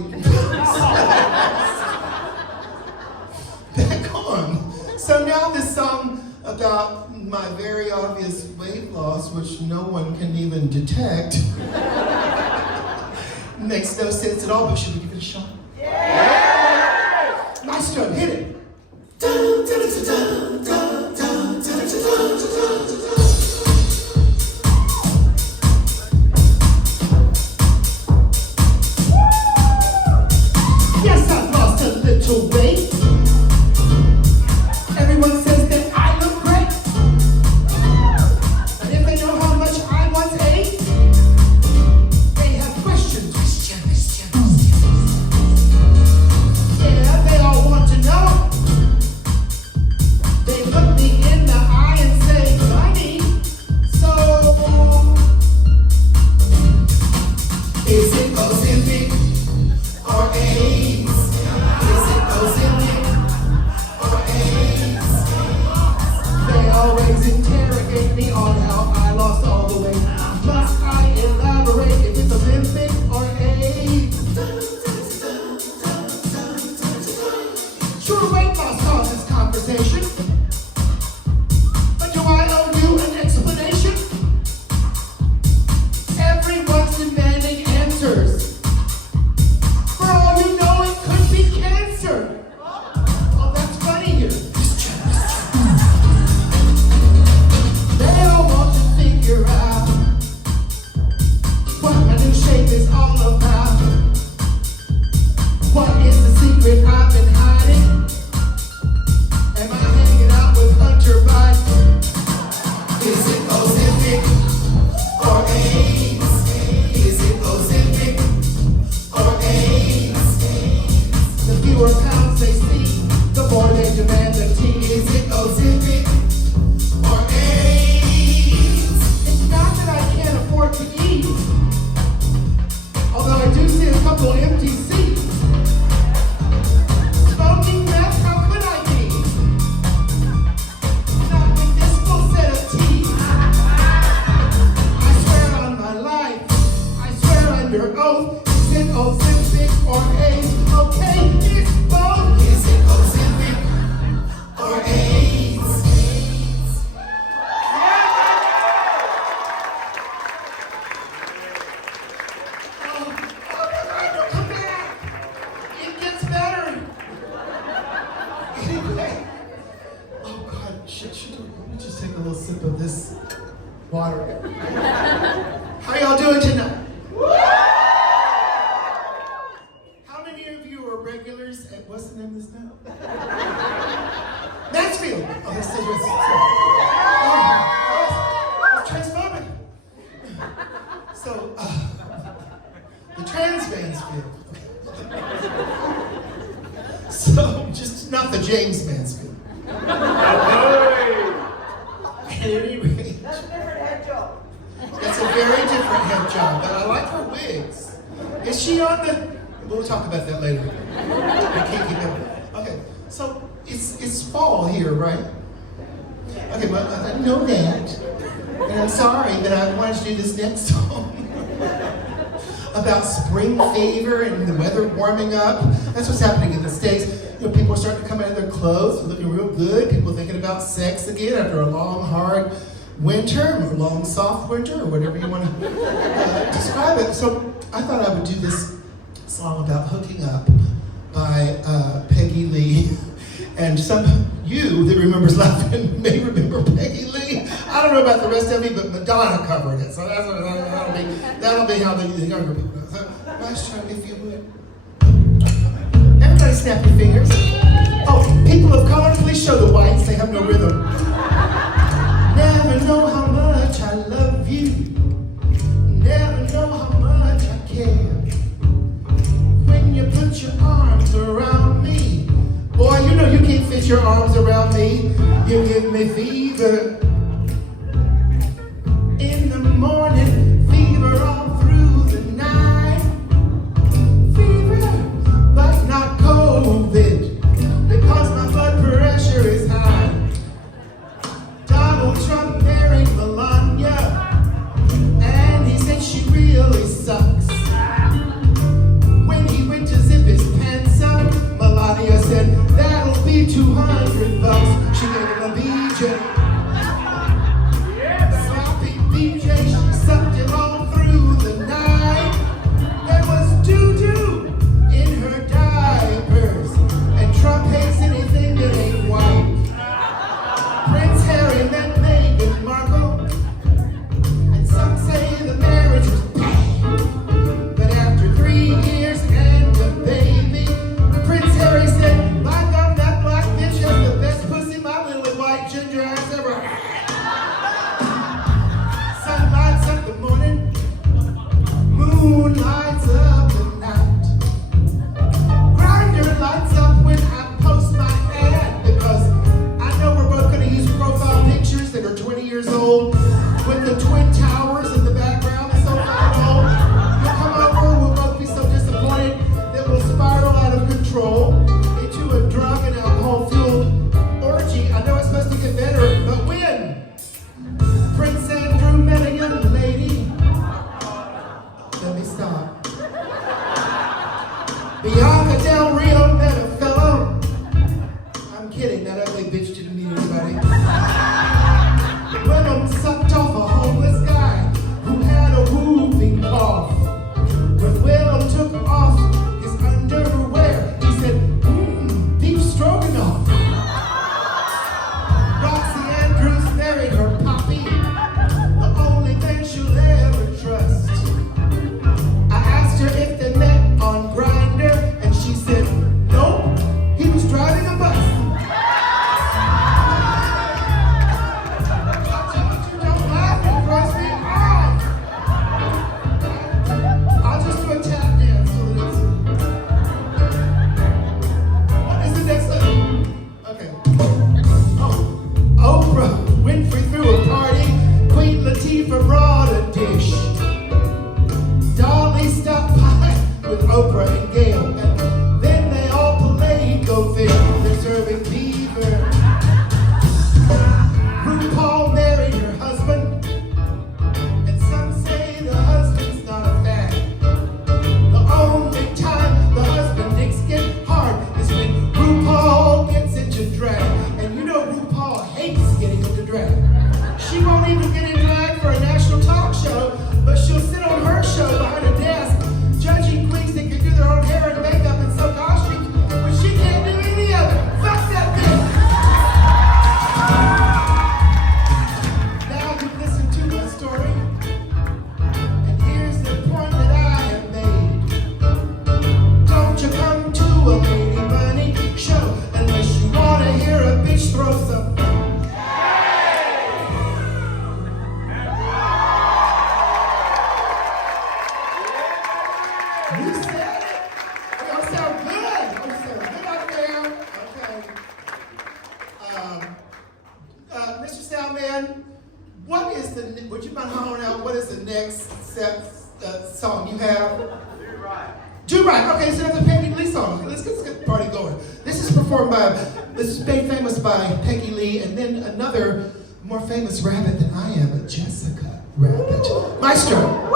back on. So now this song about my very obvious weight loss, which no one can even detect, makes no sense at all, but should we give it a shot? Yeah! Maestro, hit it. Yes, I've lost a little weight. Everyone says that I look great. And if they know how much I once ate, they have questions. Yeah, they all want to know. They look me in the eye and say, honey, so is it Ozempic or AIDS? Is it Ozempic or AIDS? They always interrogate me on how I lost all the weight. Must I elaborate if it's Ozempic or AIDS? Sure, weight loss causes conversation. But do I owe you an explanation? Everyone's demanding answers. For all you know, it could be cancer. Oh, that's funny here. They all want to figure out what my new shape is all about. What is the secret I've been hiding? Am I hanging Okay. Oh God, let me just take a little sip of this water. How y'all doing tonight? How many of you are regulars at, what's the name of this now? Mansfield. Oh, this says it's transphobic. So, the trans Mansfield. So, just not the James Mansfield. At any rate. That's a different head job. That's a very different head job, but I like her wigs. Is she on the... We'll talk about that later. I can't keep up. Okay, so it's fall here, right? Okay, well, I know that. And I'm sorry, but I wanted to do this next song about spring fever and the weather warming up. That's what's happening in the States. You know, people are starting to come out of their clothes, looking real good. People thinking about sex again after a long, hard winter, or a long, soft winter, or whatever you want to describe it. So I thought I would do this song about hooking up by Peggy Lee. And some of you that remembers laughing may remember Peggy Lee. I don't know about the rest of you, but Madonna covered it. So that'll be how the younger people know. So, Maestro, if you would. Everybody snap your fingers. Oh, people of color, please show the whites. They have no rhythm. Never know how much I love you. Never know how much I care. When you put your arms around me, boy, you know you can't fit your arms around me. You give me fever in the morning, fever all through the night. Fever, but not COVID, because my blood pressure is high. Donald Trump married Melania, and he said she really sucks. When he went to zip his pants up, Melania said, that'll be $200. She gave him a BJ. Sloppy BJ, she sucked it all through the night. There was doo-doo in her diapers, and Trump hates anything that ain't white. Prince Harry met Meghan Markle, and some say the marriage was bad. But after 3 years and a baby, Prince Harry said, my God, that black bitch has the best pussy my little white ginger ass ever had. Sun lights up the morning, moon lights up the night. Grindr lights up when I post my ad, because I know we're both going to use profile pictures that are 20 years old with the Twin Towers in the background. So far old. You'll come over, we'll both be so disappointed that we'll spiral out of control into a drug and alcohol-fueled orgy. I know it's supposed to get better, but when Prince Andrew met a young lady, let me stop. Bianca Del Rio met a fellow. I'm kidding, that ugly bitch didn't meet anybody. Willem sucked off a homeless guy who had a whooping cough. When Willem took off his underwear, he said, beef stroganoff. Roxy Andrews married her poppy, the only man she'll ever trust. I asked her if they met on Grindr, and she said, nope, he was driving a bus. Don't laugh and cross me off. I'll just do a tap dance so that it's... What is the next one? Okay. Oh, Oprah Winfrey threw a party. Queen Latifah brought a dish. Dolly stopped by with Oprah and Gail, and then they all played Go Fish. They're serving beaver. RuPaul married her husband, and some say the husband's not a fan. The only time the husband dicks get hard is when RuPaul gets into drag. And you know RuPaul hates getting into drag. She won't even get in drag for a national talk show, but she'll sit on her show behind a desk judging queens that can do their own would you mind hollering out what is the next song you have? Do Right. Okay, so that's a Peggy Lee song. Let's get the party going. This is made famous by Peggy Lee, and then another more famous rabbit than I am, Jessica Rabbit. Maestro.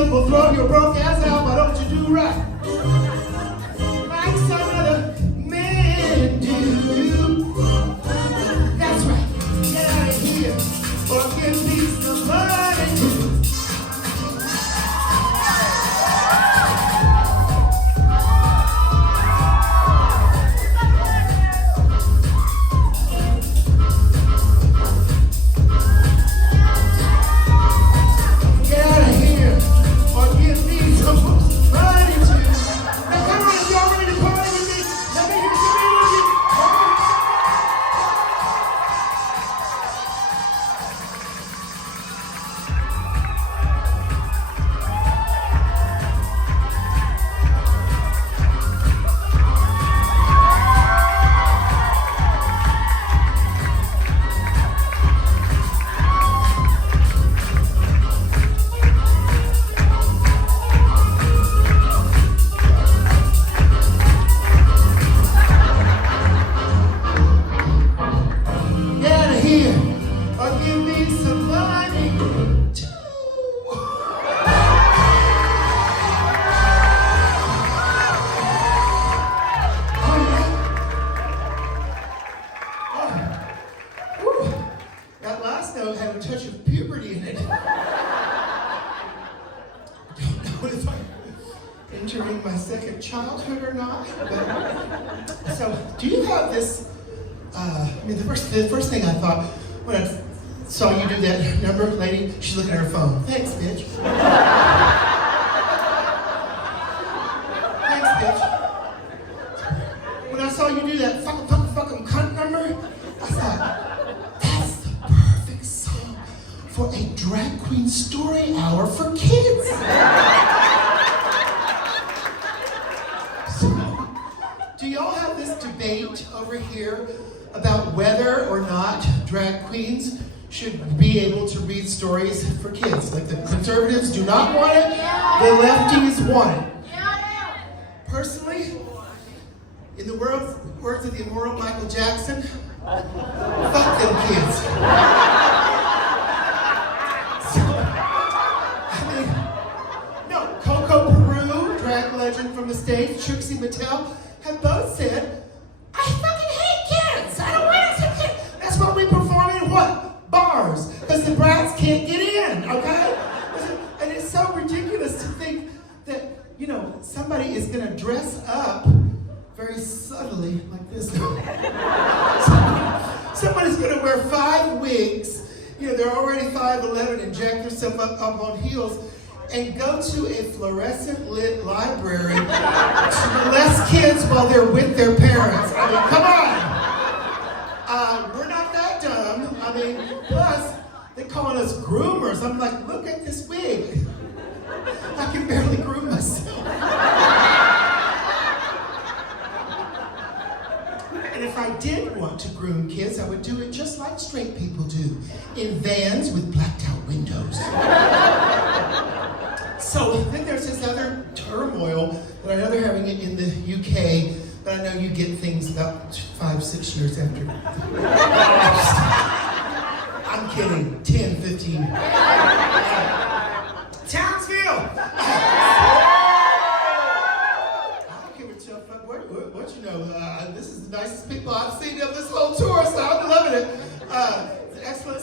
Will throw your broke ass out, why don't you do right? Like some other men do. That's right, get out of here, or give me some money too. Had a touch of puberty in it. I don't know if I'm entering my second childhood or not. But, so, do you have this? The first thing I thought when I saw you do that number, lady, she's looking at her phone. Thanks, bitch. Thanks, bitch. When I saw you do that fucking cunt number, I thought, for a drag queen story hour for kids. So, do y'all have this debate over here about whether or not drag queens should be able to read stories for kids? Like the conservatives do not want it, the lefties want it. Personally, in the words of the immortal Michael Jackson, fuck them kids. Legend from the States, Trixie Mattel, have both said, I fucking hate kids. I don't want to kids. That's what we perform in what? Bars. Because the brats can't get in, okay? And it's so ridiculous to think that, somebody is going to dress up very subtly like this. Somebody's going to wear 5 wigs. They're already 5'11" and jack themselves up on heels and go to a fluorescent lit library to molest kids while they're with their parents. I mean, come on. We're not that dumb. Plus, they're calling us groomers. I'm like, look at this wig. I can barely groom myself. And if I did want to groom kids, I would do it just like straight people do, in vans with blacked out windows. So then there's this other turmoil that I know they're having it in the UK, but I know you get things about 5-6 years after. I'm kidding, 10, 15. Townsville!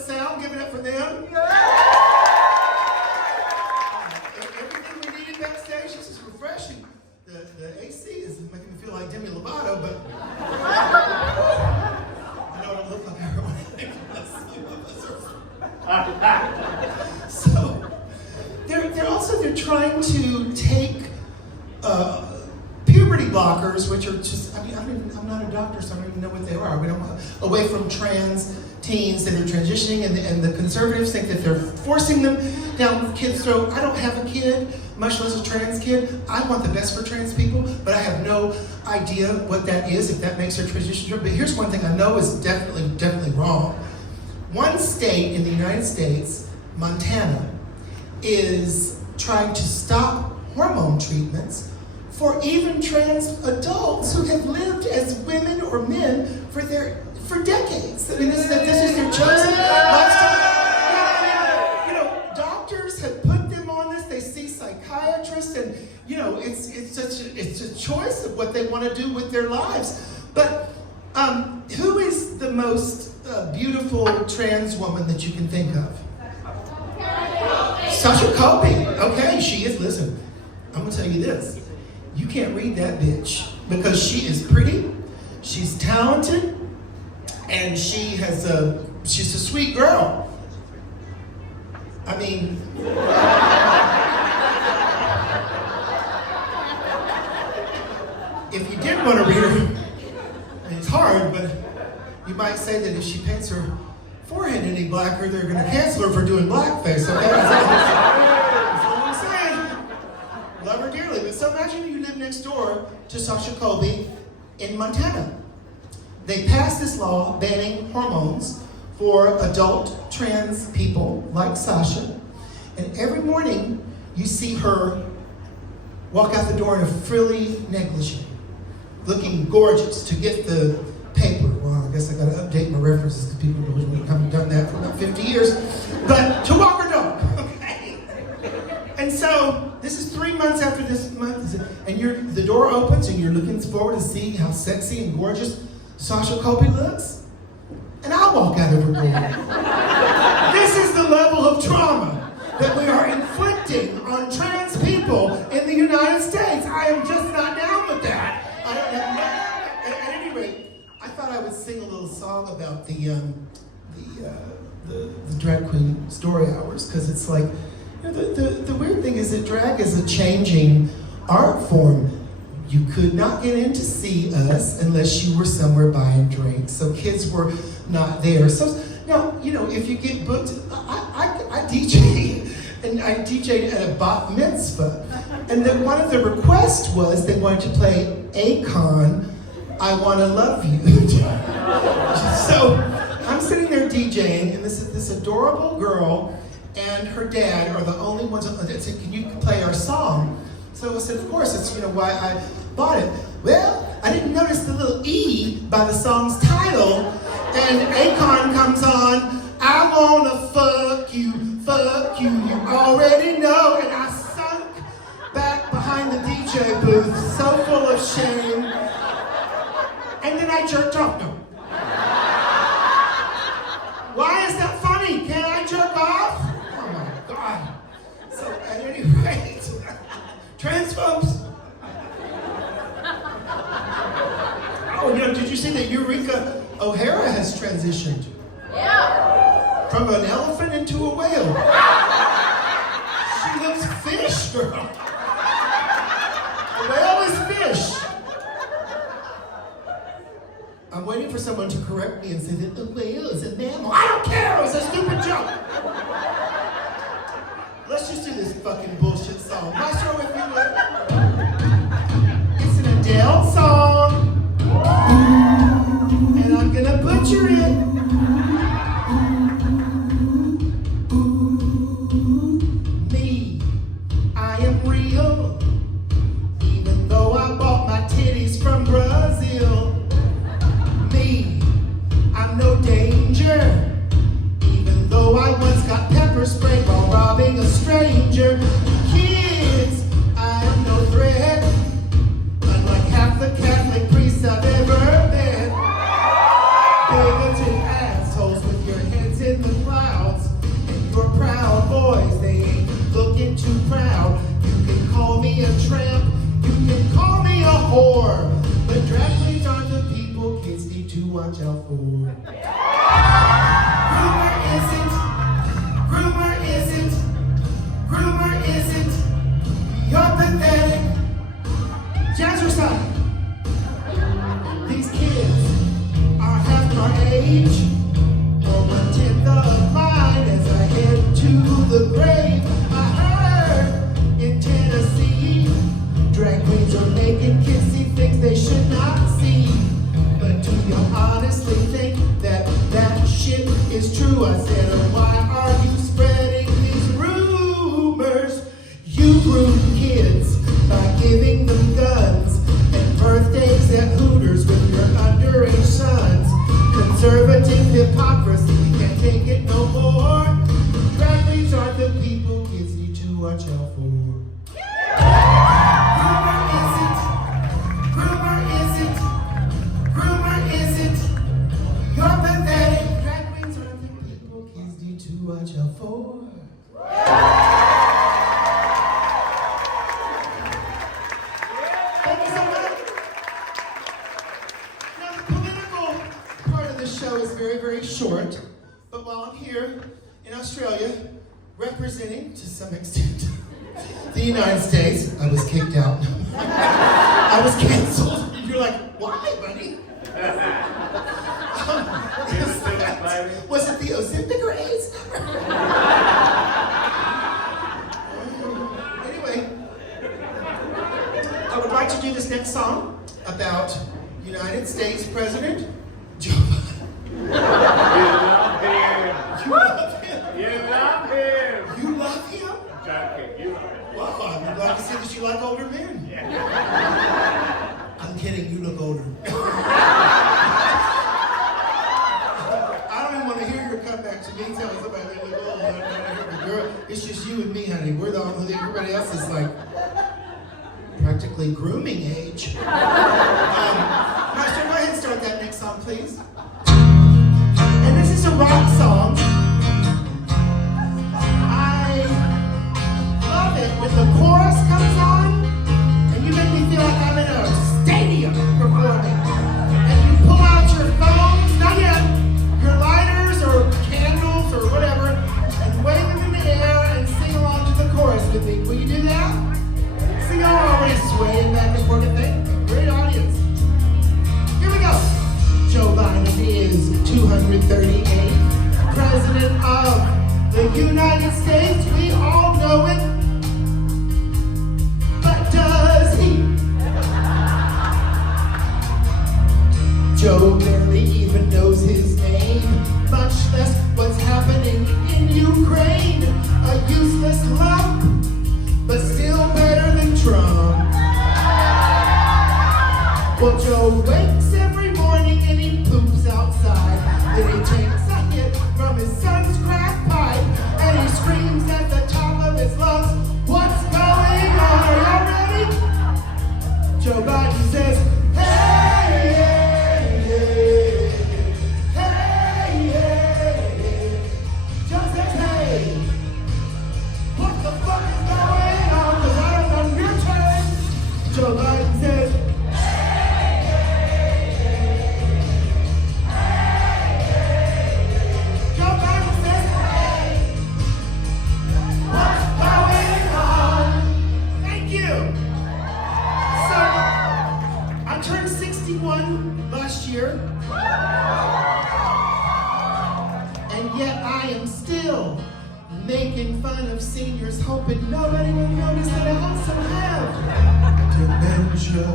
sound? Give it up for them. Everything we needed backstage. This is refreshing. The AC is making me feel like Demi Lovato, but I know I don't look like everyone. So they're trying to take puberty blockers, which are just, I'm not a doctor, so I don't even know what they are. We don't away from trans teens that are transitioning, and the conservatives think that they're forcing them down kids' throat. I don't have a kid, much less a trans kid. I want the best for trans people, but I have no idea what that is, if that makes their transition. But here's one thing I know is definitely wrong. One state in the United States, Montana, is trying to stop hormone treatments for even trans adults who have lived as women or men for decades. I mean, this is their chosen lifestyle. You know, doctors have put them on this. They see psychiatrists, and you know, it's a choice of what they want to do with their lives. But who is the most beautiful trans woman that you can think of? Sasha Colby. Okay, she is. Listen, I'm gonna tell you this. You can't read that bitch because she is pretty, she's talented, and she's a sweet girl. I mean, if you did want to read her, and it's hard, but you might say that if she paints her forehead any blacker, they're going to cancel her for doing blackface. Okay, that's all I'm saying. Love her dearly. But so imagine you live next door to Sasha Colby in Montana. They passed this law banning hormones for adult trans people like Sasha. And every morning you see her walk out the door in a frilly negligee, looking gorgeous to get the paper. Well, I guess I gotta update my references because people haven't done that for about 50 years. But to walk her dog, okay? And so this is 3 months after this month, and the door opens and you're looking forward to see how sexy and gorgeous Sasha Colby looks. And I'll walk out of her door. This is the level of trauma that we are inflicting on trans people in the United States. I am just not down with that. At any rate, I thought I would sing a little song about the drag queen story hours, because it's like, you know, the weird thing is that drag is a changing art form. You could not get in to see us unless you were somewhere buying drinks, so kids were not there. So now, you know, if you get booked, I DJ, and I DJ'd at a bat mitzvah, and then one of the requests was they wanted to play Akon, I Wanna Love You. So I'm sitting there DJing, and this adorable girl and her dad are the only ones that said, can you play our song? So I said, of course, it's, you know, why I bought it. Well, I didn't notice the little E by the song's title, and Akon comes on, I wanna fuck you, you already know. And I sunk back behind the DJ booth, so full of shame. And then I jerked off. No. Why is that funny? Can I jerk off? Oh my God. So at any rate, trans folks. Oh, you know, did you see that Eureka O'Hara has transitioned? Yeah. From an elephant into a whale. She looks fish, girl. A whale is fish. I'm waiting for someone to correct me and say that the whale is a mammal. I don't care, it's a stupid joke. Let's just do this fucking bullshit song. Maestro, if you would. It's an Adele song. And I'm gonna butcher it. Me, I am real. Even though I bought my titties from Brazil. Me, I'm no danger. Even though I once got pepper sprayed while robbing a stranger. Kids, I am no threat. Unlike half the Catholic priests I've ever met. Bigoted assholes with your heads in the clouds. for proud boys, they ain't looking too proud. You can call me a tramp, you can call me a whore, but drag queens aren't the people kids need to watch out for. Groomer isn't, you're pathetic. Jazzercise. These kids are half my age, or 1/10 of mine as I head to the grave. I heard in Tennessee, drag queens are making kids see things they should not see. But do you honestly think that that shit is true? I said, or why are you spreading these rumors? You groom kids by giving them guns and birthdays at Hooters with your underage sons. Conservative hypocrisy, can't take it no more. Drag queens are the people kids need to watch out for. Groomer isn't, you're pathetic. Drag queens are the people kids need to watch out for. Thank you so much. Now the political part of the show is very, very short, but while I'm here in Australia, representing to some extent the United States, I was kicked out. I was canceled. You're like, why, buddy? Was it the Ozempic or AIDS? Anyway, I would like to do this next song about United States President Joe Biden. You love him. You love him. You love him? You love him. Wow, I'm glad to see that you like older men. I'm kidding, you look older. I don't even want to hear your comeback to me telling somebody they look old. I don't want to hear the girl. It's just you and me, honey. We're the only, everybody else is like practically grooming age. Master, go ahead and start that next song, please. And this is a rock song. I love it when the chorus comes on and you make me feel like I'm in a stadium performing. And you pull out your phones, not yet, your lighters or candles or whatever, and wave them in the air and sing along to the chorus with me. Will you do that? See, I'm already swaying back and forth. Great audience. Here we go. Joe Biden is 238th President of the United States. We all know it. But does he? Joe barely even knows his name, much less what's happening in Ukraine. A useless lump, but still better than Trump. Well, Joe wakes every morning and he poops outside. Then he takes a hit from his son's crack pipe and he screams at the top of his lungs, "What's going on? Are y'all ready?" Joe Biden says, "Hey, hey, hey, hey, hey, hey." Joe says, "Hey, what the fuck is going on? 'Cause I don't know your turn." Joe Biden says, last year, and yet I am still making fun of seniors, hoping nobody will notice that I also have dementia.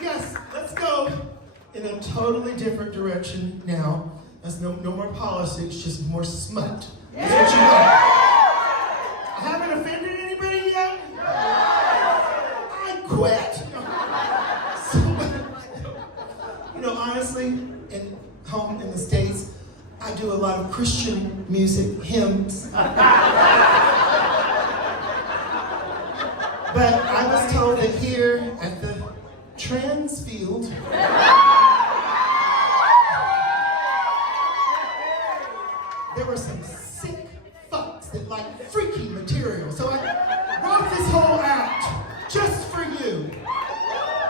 Yes, let's go in a totally different direction now. That's no more politics, just more smut. That's what you want. I haven't offended anybody yet? I quit. So, you know, honestly, in home in the States, I do a lot of Christian music, hymns. But I was told that here at the Townsville Townsfield. There were some sick fucks that like freaky material. So I wrote this whole act just for you.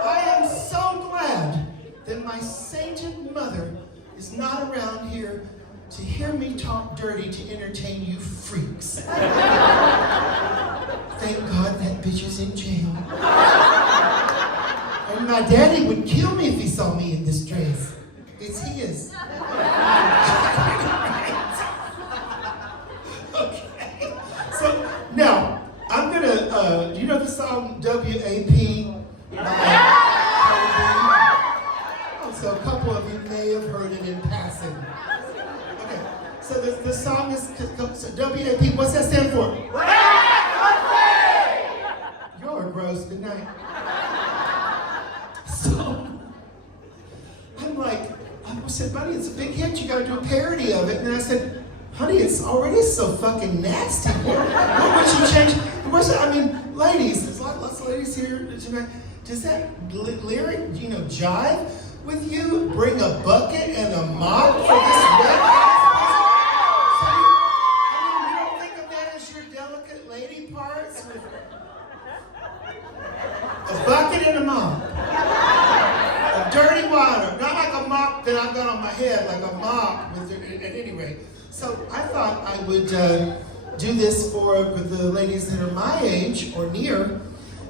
I am so glad that my sainted mother is not around here to hear me talk dirty to entertain you freaks. Thank God that bitch is in jail. And my daddy would kill me if he saw me in this dress. It's his. Okay. So now I'm gonna. Do you know the song WAP? So a couple of you may have heard it in passing. Okay. So the song is so WAP. What's that stand for? Y'all are gross. Good night. So I said, buddy, it's a big hit. You got to do a parody of it. And I said, honey, it's already so fucking nasty. What would you change? I mean, ladies, there's lots of ladies here tonight. Does that lyric, jive with you? Bring a bucket and a mop for this wet? You don't think of that as your delicate lady parts? A bucket and a mop. Of dirty water. Not like a mop that I've got on my head, like a mop at any rate. So I thought I would do this for the ladies that are my age or near,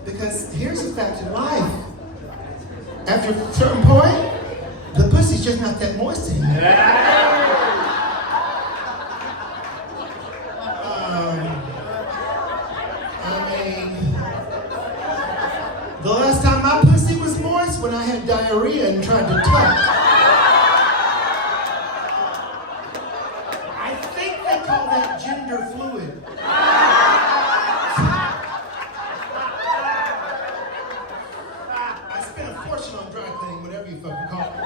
because here's the fact of life. After a certain point, the pussy's just not that moist anymore. The last time my pussy was moist, when I had diarrhea and tried to tuck. I think they call that gender fluid. I spent a fortune on dry cleaning, whatever you fucking call it.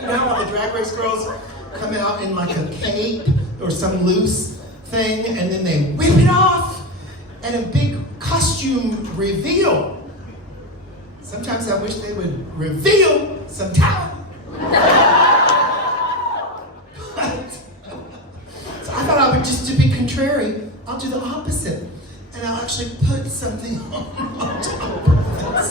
You know how the Drag Race girls come out in like a cape or some loose thing, and then they whip it off? And a big costume reveal. Sometimes I wish they would reveal some talent. So I thought I would, just to be contrary, I'll do the opposite. And I'll actually put something on top of this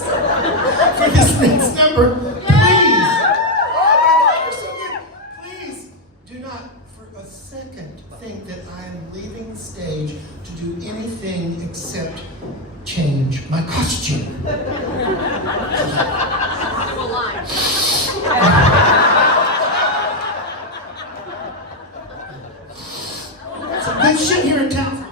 for this next number. Please. Oh my God, you're so good. Please do not for a second think that I am leaving the stage to do anything except change my costume. Some good shit here in town.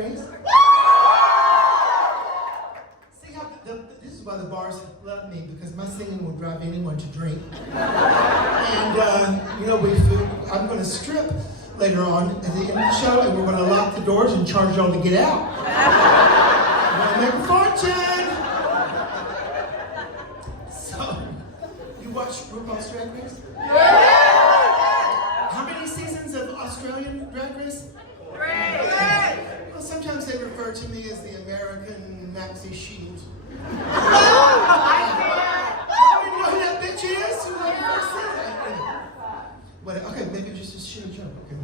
Race? See how this is why the bars love me, because my singing will drive anyone to drink. And you know, I'm going to strip later on at the end of the show, and we're going to lock the doors and charge y'all to get out. We're going to make a fortune. So, you watch RuPaul's Drag Race? How many seasons of Australian Drag Race? 3. Well, sometimes they refer to me as the American Maxie Shield. I don't even know who that bitch is. Who that person is? But, okay, maybe just a shitty joke. Okay,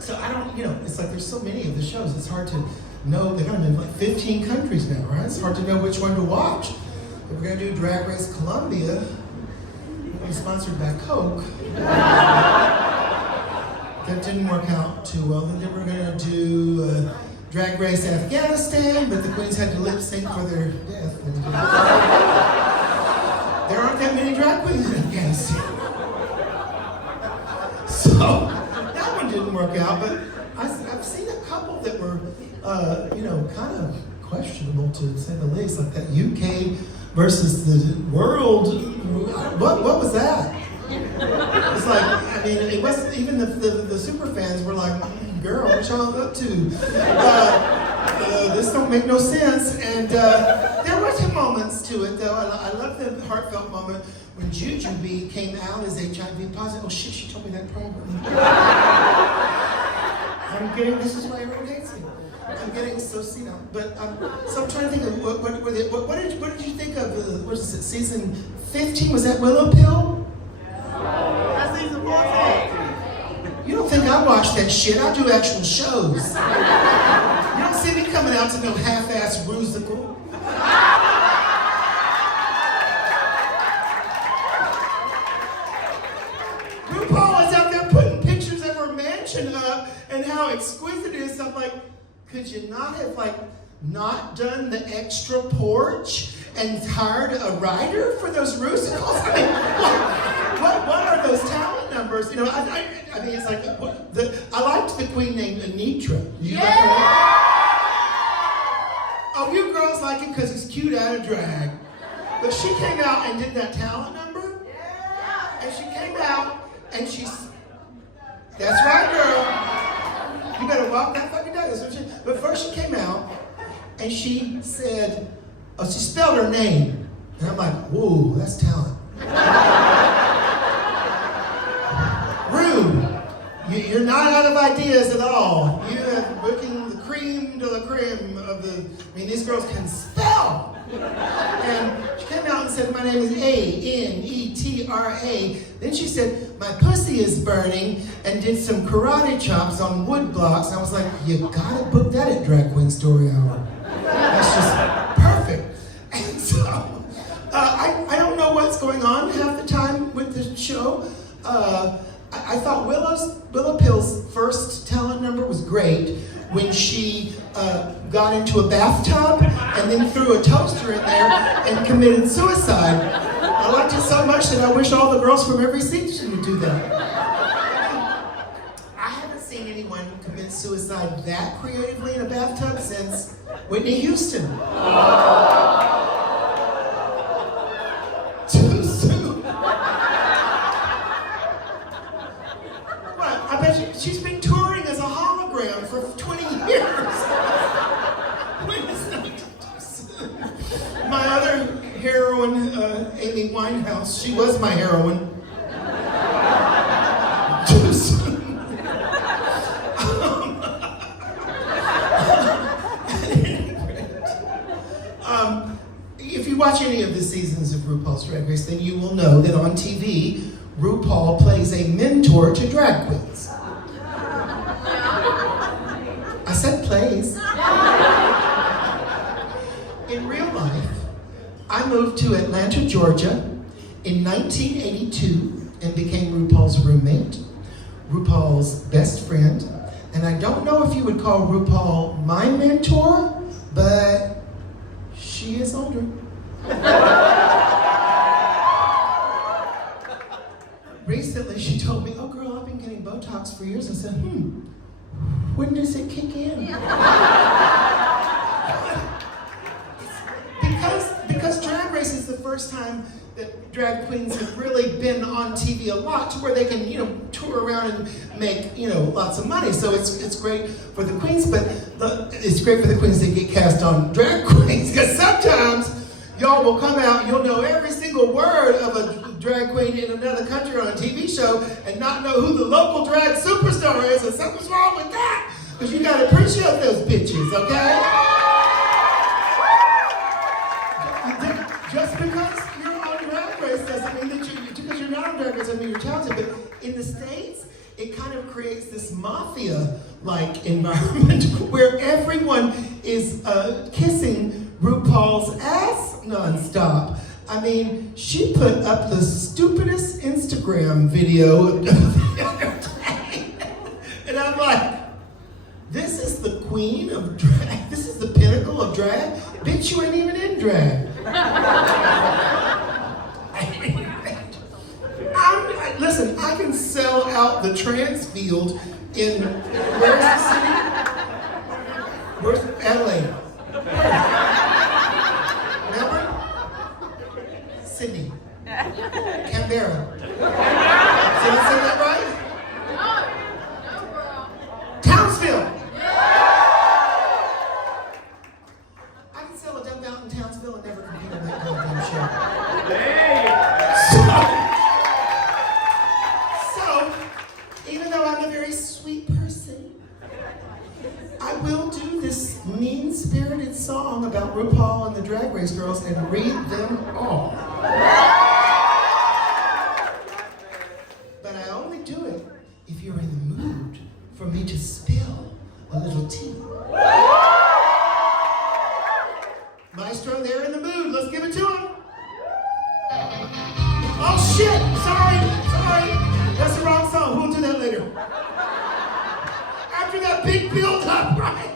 so I don't, you know, it's like there's so many of the shows. It's hard to know. They're going to be in like 15 countries now, right? It's hard to know which one to watch. If we're going to do Drag Race Colombia, we'll be sponsored by Coke. That didn't work out too well. Then they were going to do Drag Race Afghanistan, but the queens had to lip sync for their death. There aren't that many drag queens in Afghanistan. So that one didn't work out, but I've seen a couple that were, you know, kind of questionable to say the least, like that UK versus the world. What was that? It's like, I mean, it wasn't even the super fans were like, girl, what y'all up to? This don't make no sense. And there were some moments to it, though. I love the heartfelt moment when Jujubee came out as HIV positive. Oh shit, she told me that privately. This is why everyone hates me. I'm getting so senile. But so I'm trying to think of what did you think of what is it, season 15? Was that Willow Pill? That's season 14. You don't think I watch that shit? I do actual shows. You don't see me coming out to no half-ass musical. RuPaul was out there putting pictures of her mansion up and how exquisite it is. I'm like, could you not have not done the extra porch and hired a writer for those musicals? I mean, what are those talent numbers? You know, I mean, it's like I liked the queen named Anitra. You like her? Oh, you girls like it because it's cute out of drag. But she came out and did that talent number. And she came out and that's right, girl. You better walk that fucking dog. But first she came out and she said, she spelled her name. And I'm like, whoa, that's talent. Rude. You're not out of ideas at all. You are looking the cream de la creme of the, I mean, these girls can spell. And she came out and said, my name is A-N-E-T-R-A. Then she said, my pussy is burning, and did some karate chops on wood blocks. And I was like, you gotta book that at Drag Queen Story Hour. That's just perfect. And so, I don't know what's going on half the time with the show. I thought Willow Pill's first talent number was great when she got into a bathtub and then threw a toaster in there and committed suicide. I liked it so much that I wish all the girls from every season would do that. I haven't seen anyone commit suicide that creatively in a bathtub since Whitney Houston. Too soon. What? I bet she's been touring as a hologram for 20 years. When is that too soon? My other heroine, Amy Winehouse, she was my heroine. Too soon. If you watch any of the seasons of RuPaul's Drag Race, then you will know that on TV, RuPaul plays a mentor to drag queens. I said plays. In real life, I moved to Atlanta, Georgia in 1982 and became RuPaul's roommate, RuPaul's best friend, and I don't know if you would call RuPaul my mentor, but she is older. Recently, she told me, oh girl, I've been getting Botox for years. I said, when does it kick in? Because Drag Race is the first time that drag queens have really been on TV a lot to where they can, tour around and make, lots of money. So it's great for the queens, but it's great for the queens that get cast on drag queens, because sometimes y'all will come out, you'll know every single word of a drag queen in another country on a TV show and not know who the local drag superstar is, and something's wrong with that, because you gotta appreciate those bitches, okay? Just because you're on Drag Race doesn't mean that because you're not on Drag Race doesn't mean you're talented, but in the States, it kind of creates this mafia-like environment where everyone is kissing RuPaul's ass nonstop. I mean, she put up the stupidest Instagram video of the other day. And I'm like, this is the queen of drag? This is the pinnacle of drag? Bitch, you ain't even in drag. Listen, I can sell out the trans field in, where's the city? Where's LA? Remember? Sydney. Canberra. Did I say that right? No, girl. Townsville. I can sell a dump out in Townsville and never compete on that goddamn show. So, even though I'm a very sweet person, I will do this mean-spirited song about RuPaul and the Drag Race girls and read them all. But I only do it if you're in the mood for me to spill a little tea. Maestro, they're in the mood. Let's give it to him. Oh shit! Sorry. That's the wrong song. We'll do that later. After that big build-up, right?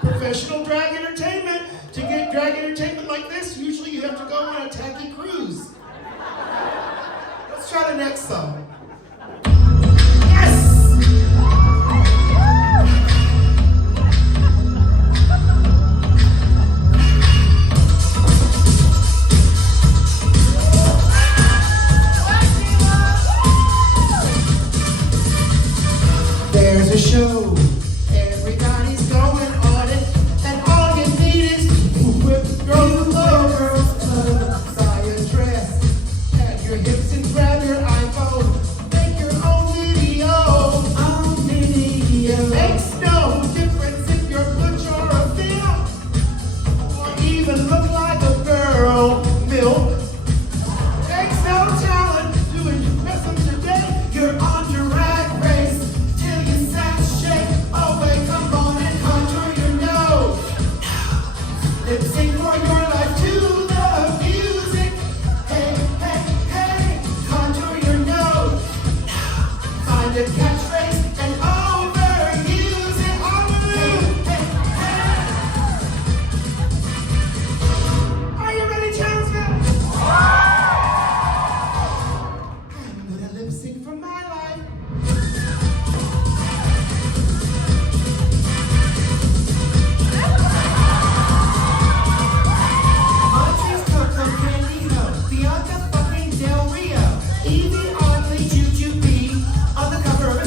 Professional drag entertainment. To get drag entertainment like this, usually you have to go on a tacky cruise. Let's try the next song. Yes! There's a show, everybody's going on it, and all you need is whip girls over, style dress, have your hips and grab your iPhone, make your own video. Makes no difference if you're butch or a film, or even look like a girl, milk. Takes no talent to impress them today. You're on Drag Race. Lip sync for your life to the music. Hey, contour your nose. Find a catchphrase and overuse it. Are you ready, Townsville? I'm gonna lip sync for my life. Bianca fucking Del Rio, Evie Oddly, Juju B, on the cover of a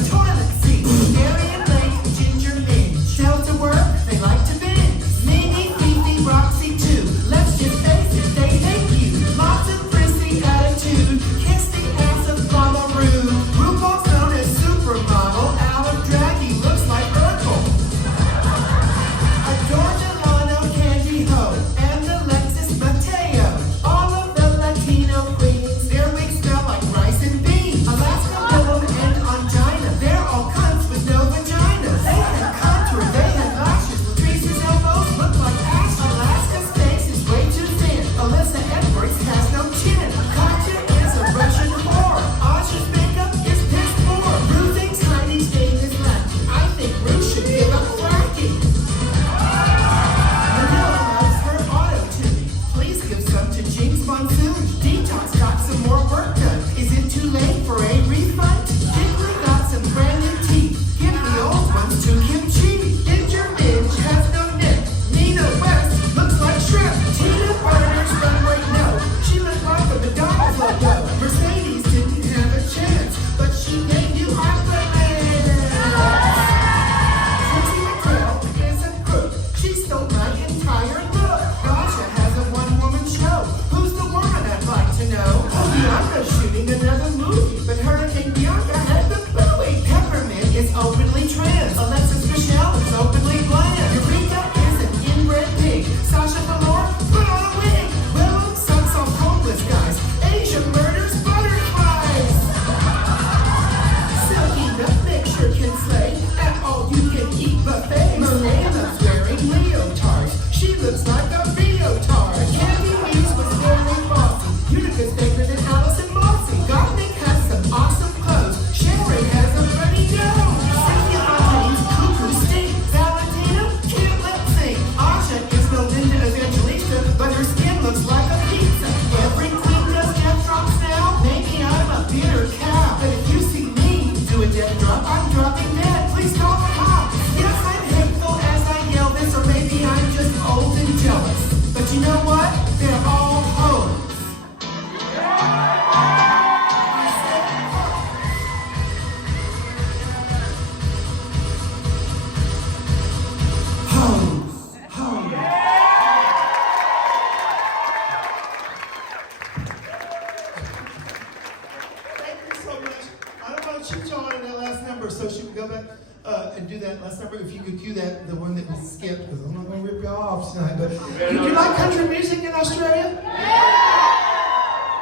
But you know what? They're all home. Thank you so much. I don't want to cheat y'all on that last number, so should we go back and do that last number? If you could cue that, the one that we skipped, because I'm not going to rip y'all off tonight. But do you like country music in Australia?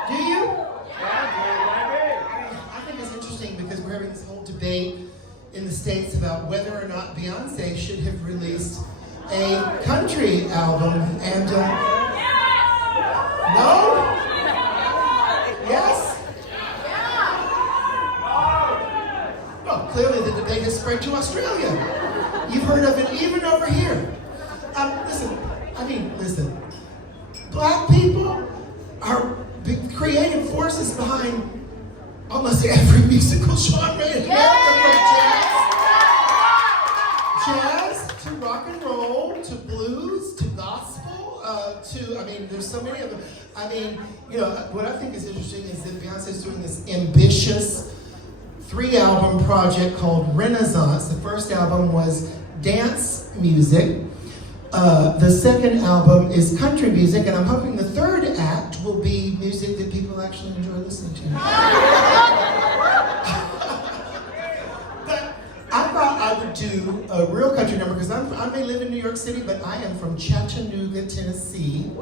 Do you? I think it's interesting because we're having this whole debate in the States about whether or not Beyonce should have released a country album. And no? Yes? Well, clearly the debate has spread to Australia. You've heard of it even over here. Listen. Black people are the creative forces behind almost every musical genre in America, from jazz to rock and roll to blues to gospel there's so many of them. What I think is interesting is that Beyonce's doing this ambitious 3-album project called Renaissance. The first album was dance music. The second album is country music, and I'm hoping the third act will be music that people actually enjoy listening to. But I thought I would do a real country number because I may live in New York City, but I am from Chattanooga, Tennessee. And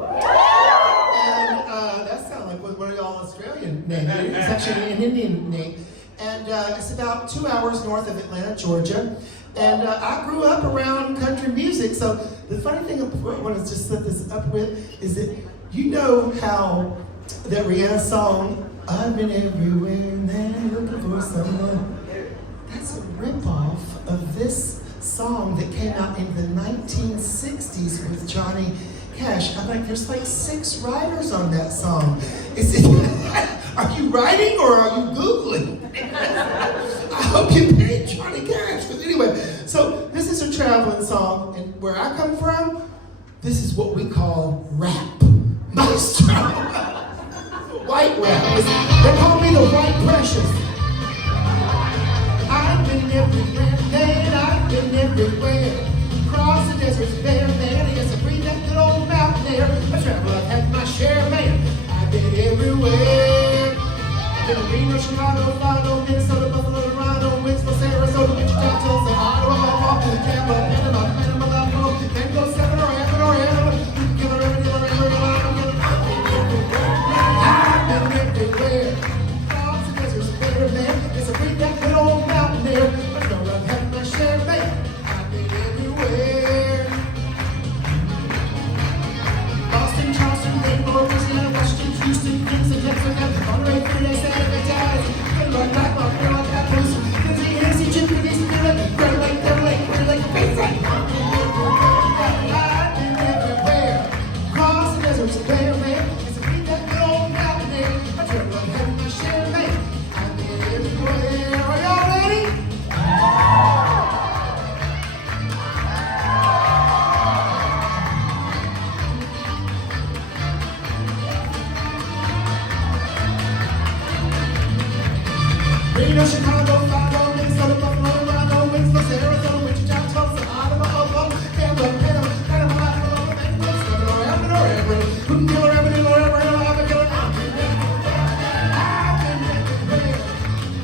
that sounds like one of y'all Australian names. It's actually an Indian name. And it's about 2 hours north of Atlanta, Georgia. And I grew up around country music. So the funny thing I want to just set this up with is that you know how that Rihanna song, I've been everywhere and then looking for someone. That's a ripoff of this song that came out in the 1960s with Johnny Cash. I'm like, there's like 6 writers on that song. Are you writing or are you Googling? I hope you paid Johnny Cash. But anyway, so this is a traveling song, and where I come from, this is what we call rap. Maestro. White rap. They call me the White Precious. I've been everywhere, man, I've been everywhere. Across the deserts, bare, man, yes, I breathe that good old mountain air. I travel, I've had my share, man. I've been everywhere. I've been to Reno, Chicago, Colorado, Minnesota, Buffalo, Toronto, Winslow, Sarasota, Wichita, Tulsa, Ottawa, Tampa, Panama, Buffalo, Mango, Seven, or I've been everywhere. Across the deserts, bare, man, yes, I breathe that good old mountain air. I travel, I've had my share, man. I've been everywhere. Boston, Charleston, Baltimore, Louisiana, Washington, Houston, Kingston, Texas, Monterey, Phoenix, Santa Fe, Dallas, Denver, Blackrock, Carroll, Papoose, Tennessee, Hennessy, Chippewa, East Carolina, Great Lake, Devil Lake, Great Lake, Basin. I've been everywhere. Across the deserts, bare man. It's a beat that good old mountain air. I travel, I've had my share, man. I've been everywhere. Are y'all ready? Reno, Chicago, Colorado, Minnesota, Buffalo, Toronto, Winslow, Sarasota, Wichita, Tulsa, Ottawa, Oklahoma, Tampa, Panama, Buffalo, Mango, Seven, or Ever, who can kill or ever, I've been killing. I've been everywhere.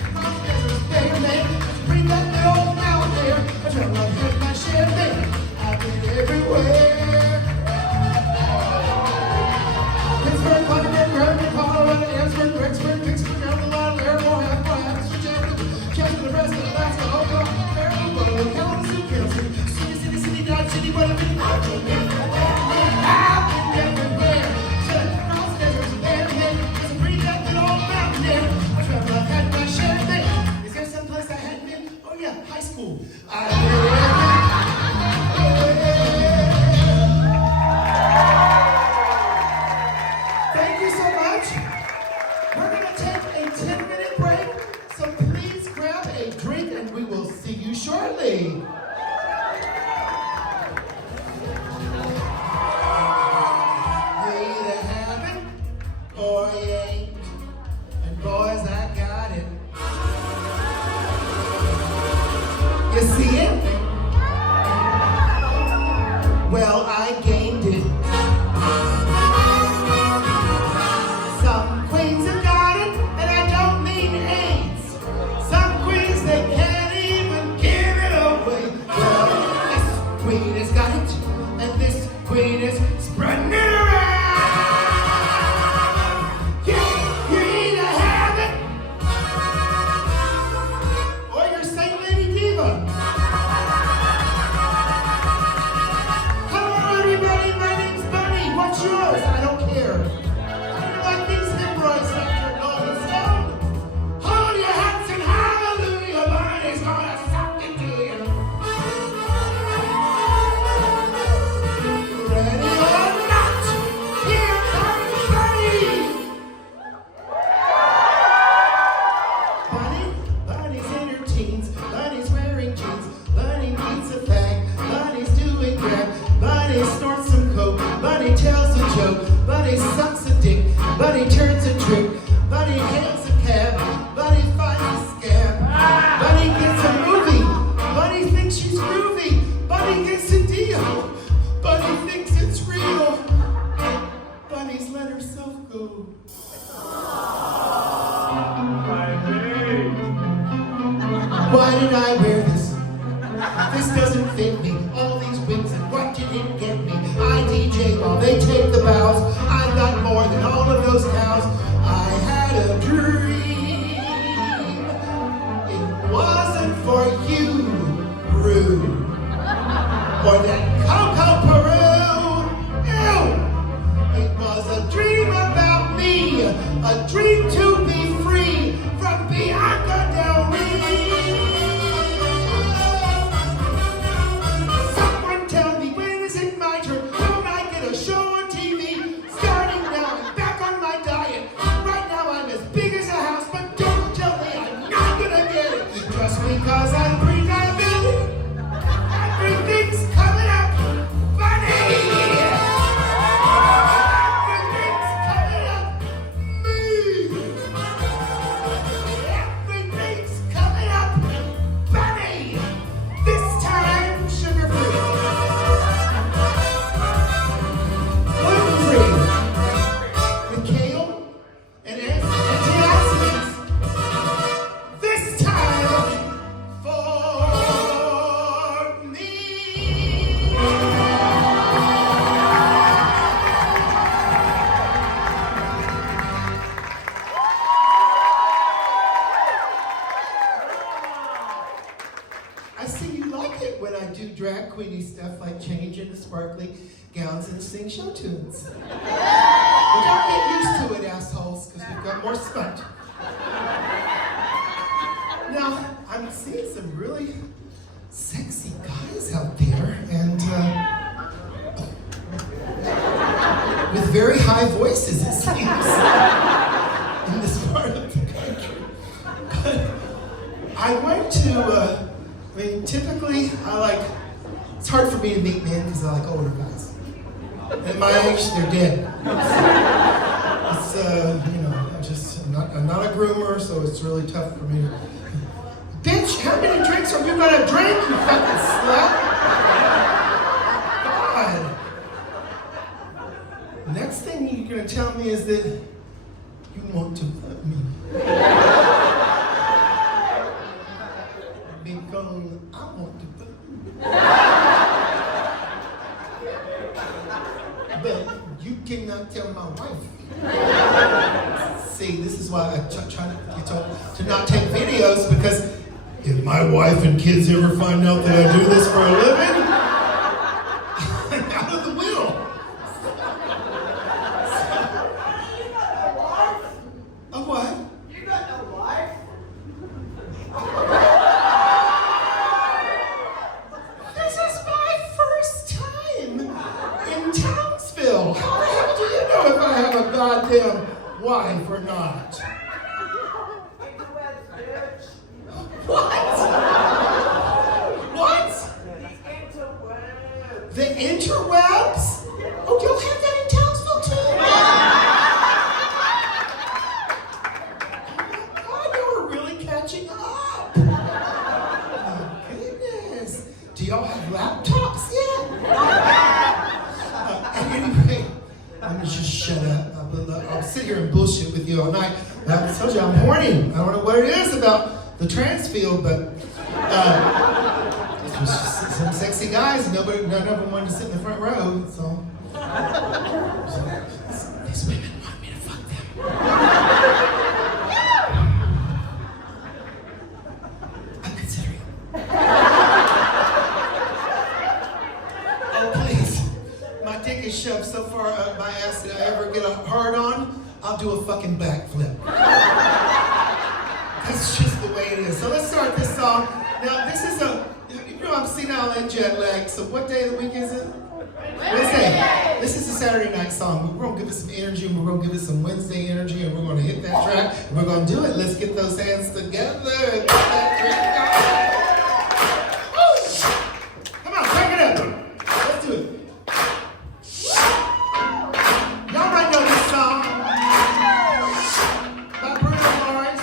Across the deserts, bare man. Bring that good old mountain air. I travel, I've had my share, man. I've been everywhere. Pittsburgh, Parkersburg, Colorado, Amherst, Rexburg, Vicksburg, Maryland, Laredo, Hamilton, Chester, did. Some queens have got it, and I don't mean AIDS. Some queens, they can't even give it away. Well, this queen has got it, and this queen is spreading it around. You either have it, or you're Saint Lady Diva. Hello, everybody. My name's Bunny. What's yours? I don't care. I don't like these hemorrhoids after Rolling Stone. Hold your hats and hallelujah. Bunny's gonna suck it to you. Ready or not, here comes Bunny. Bunny's in her teens. Bunny's wearing jeans. Bunny needs a fag. Bunny's doing crack. Bunny snorts some coke. Bunny tells a joke. Bunny sucks a dick. Bunny turns a trick. Bunny hails a cab. Bunny finds a scam. Bunny gets a movie. Bunny thinks she's groovy. Bunny gets a deal. Bunny thinks it's real. Bunny's let herself go. Why did I wear this? This doesn't fit me. All these wigs and what did it get me? I DJ while they take the bows. I've got more than all of those cows. I had a dream. It wasn't for you, Rue. Or that Coco Peru. Ew! It was a dream about me. A dream to be free from Bianca Del Rio. Someone tell me, when is it my turn? Will I get a show on TV? Starting now, I'm back on my diet. Right now I'm as big as a house, but don't tell me I'm not gonna get it. Just because I'm pre-diabetic, everything's coming up funny. Everything's coming up me. Everything's coming up funny. This time sugar-free, gluten-free, with kale and antioxidants. This time for me. I see you like it when I do drag queenie stuff like change into sparkly gowns and sing show tunes. But don't get used to it, assholes, because we've got more smut. Now, I'm seeing some really sexy guys out there, and with very high voices, it seems, in this part of the country. But I want to, typically, it's hard for me to meet men because I like older guys. At my age, they're dead. I'm not a groomer, so it's really tough for me to. Bitch, how many drinks are you gonna drink, you fucking slut? God. Next thing you're gonna tell me is that you want to fuck me. Because I want to fuck you. But you cannot tell my wife. See, this is why I try to get told to not take videos, because if my wife and kids ever find out that I do this for a living, I'm out of the will. A what? You got no wife? This is my first time in Townsville. How the hell do you know if I have a goddamn wife or not? What? What? The interwebs? Oh, you'll have that in Townsville too? Oh, you were really catching up. Oh, goodness. Do y'all have laptops yet? I'll sit here and bullshit with you all night. I told you I'm horny. I don't know what it is about the trans field, but this was just some sexy guys. None of them wanted to sit in the front row. So these women want me to fuck them. I'm considering. Oh please, my dick is shoved so far up my ass that I ever get a hard on, I'll do a fucking backflip. That's just the way it is. So let's start this song. Now this is I'm senile and jet lagged, so what day of the week is it? Wednesday. This is a Saturday night song. We're gonna give it some energy, and we're gonna give it some Wednesday energy, and we're gonna hit that track, and we're gonna do it. Let's get those hands together. Get that track going. Come on, crank it up. Let's do it. Y'all might know this song. By Bruno Mars.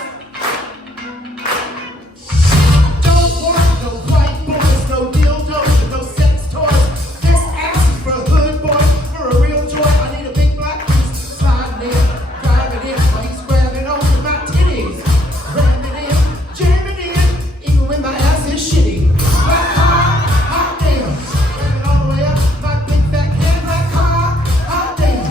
Don't want no white boys, no dildos, no sex toys. This ass is for a hood boy, for a real joy. I need a big black piece, sliding in, driving in, while he's grabbing onto my titties, ramming in, jamming in, even when my ass is shitty. Black car, hot damn, ramming all the way up, my big fat can. Black car, hot damn,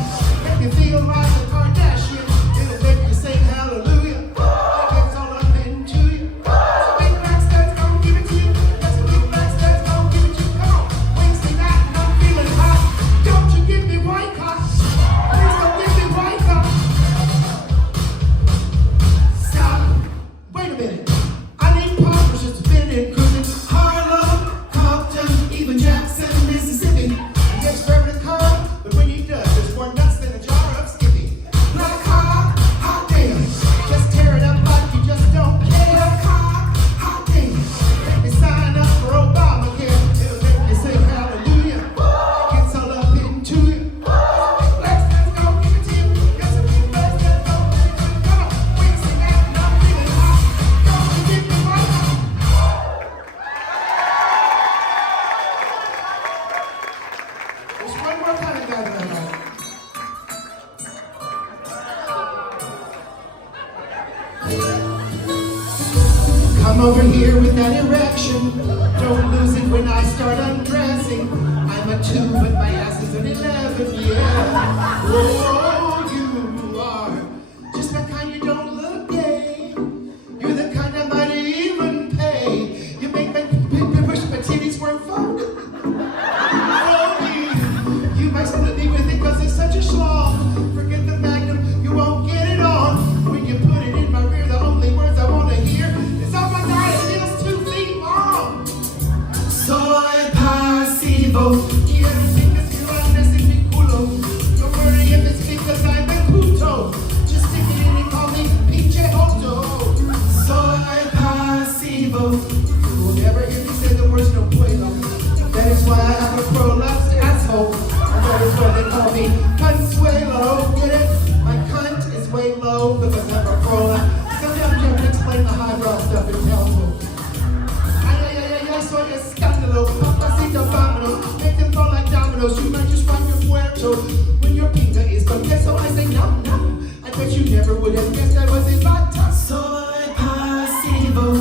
make me feel like a Kardashian. It'll make you sing hallelujah. It gets all up into you. So big black studs gon' give it to you. That's what big black studs gon' give it to you. Come on, Wednesday night and I'm feeling hot. Don't you give me white cock. Please don't give me white cock. Stop. Wait a minute. I need poppers just to fit it in. Cruising Harlem, Compton, even Jackson, Mississippi. He gets forever to come, but when he does, there's more nuts than a jar of Skippy. Black car, hot damn. Just tear it up like you just don't care. Black car, hot damn. Make me sign up for Obamacare. It'll make me sing hallelujah. It gets all up into you. Black studs gon' give it to you. Yes, a big black studs gon' give it to you. Come on, Wednesday night and I'm feeling hot. Don't you give me white cock. There's one more kind of guy that I like. Come over here with that erection. Don't lose it when I start undressing. I'm a 2, but my ass is an 11, yeah. Oh, you are just the kind you don't look gay. You're the kind I might even pay. You make me wish my titties weren't fun. Oh, you might split me with it cause it's such a schlong. Forget the magnum, you won't get it on. When you put it in my rear, the only words I wanna hear is oh my god, it feels 2 feet long. Soy pasivo. Quiero decir que si lo andes en mi culo. Don't worry if it's because I'm a puto. Just stick it in and call me pinche joto. Soy pasivo. You will never hear me say the words no puedo. That is why I have a prolapsed asshole. And that is why they call me Consuelo. Get it? My cunt is way low because I'm a prolapse. Sometimes you have to explain the highbrow stuff in Townsville. Ay, soy escándalo. Papacito, vámonos. Make them fall like dominoes. You might just find your puerto. When your pinga is con queso, I say no, no. I bet you never would have guessed I was in bata. Soy pasivo.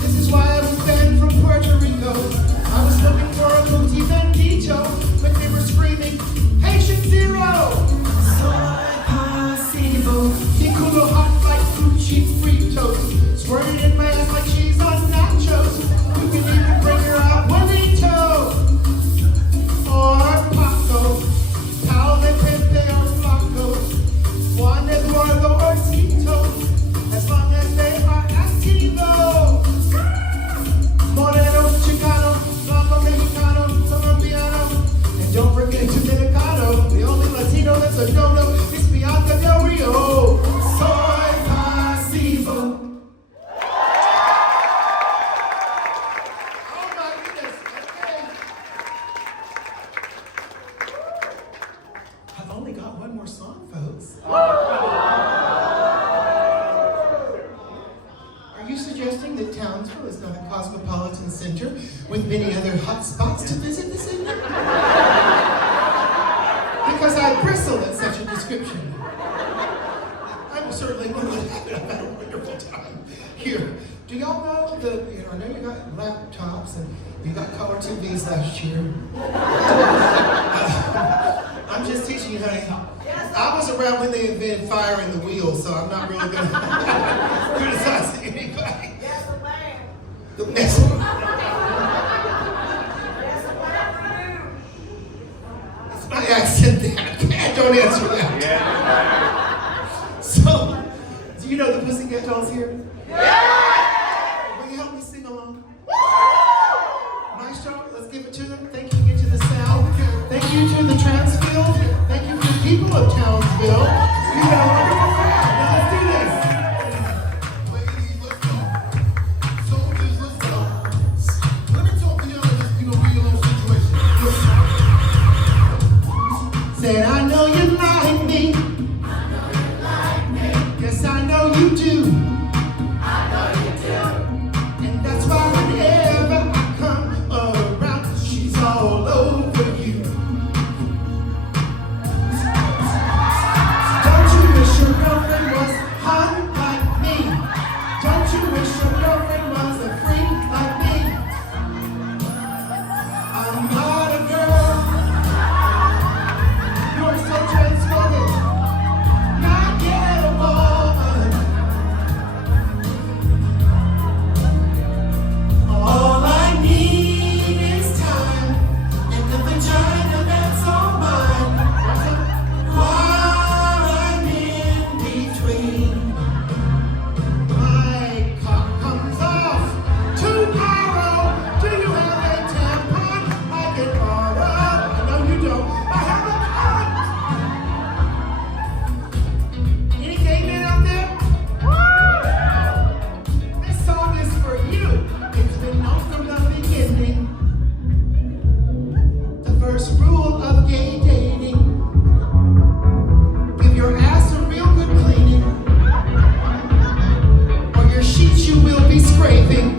This is why I was banned from Puerto Rico. I was looking for a booty bendito, but they were screaming, Haitian zero! Soy pasivo. Mi culo hot like fruit cheese Fritos. Squirted in my ass like cheese on nachos. You can even bring her out Juanito. Or Paco. Pal de Pepe or Flaco. Juan Eduardo or Tito. As long as they are activo. Moreno, Chicano, Blanco, Mexicano, Colombiano, and don't forget Dominicano. The only Latino that's a no-no is Bianca Del Rio. Soy pasivo. Oh my goodness, okay. I've only got one more song, folks. Are you suggesting that Townsville is not a cosmopolitan center with many other hot spots to visit this evening? Because I bristle at such a description. certainly would. I've had a wonderful time here. Do y'all know I know you got laptops and you got color TVs last year. I'm just teaching you, honey. I was around when they invented fire in the wheel, so I'm not really going to criticize anybody. The next one. It's my accent that. Don't answer that. So, do you know the Pussycat Dolls here? Will you help me sing along? Maestro, let's give it to them. Thank you to the sound. Thank you to the Townsville. Thank you to the people of Townsville. You got a wonderful crowd. Now let's do this. Ladies, let's go. Soldiers, let's go. Let me talk to y'all and just, be a little situation. Said, I know you like me. Yes, I know you do. And that's why whenever I come around, she's all over you. Don't you wish your girlfriend was hot like me? Don't you wish your girlfriend was a freak like me? I'm not a girl. You're so transformative. Not yet a woman. All I need is time and the vagina that's all mine. While I'm in between, my cock comes off tomorrow. Do you have a tampon I can borrow? I know you don't. I have a cock. Any gay men out there? This song is for you. It's been known from the beginning. The first rule of gay dating: give your ass a real good cleaning, or your sheets you will be scraping.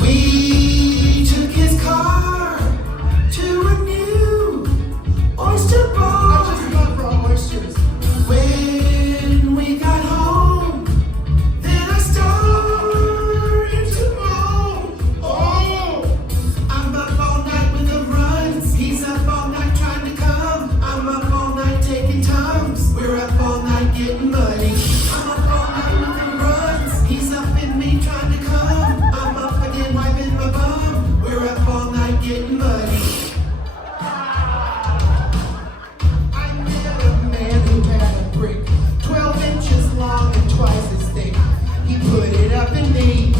We took his car to a new oyster bar. I just love raw oysters. When we got home, then I started to moan. Oh, I'm up all night with the runs. He's up all night trying to come. I'm up all night taking tums. We're up all night getting money. I'm up all night with the runs. He's up in me trying to come. I'm up again wiping my bum. We're up all night getting money. I met a man who had a brick 12 inches long and twice as thick. He put it up in me.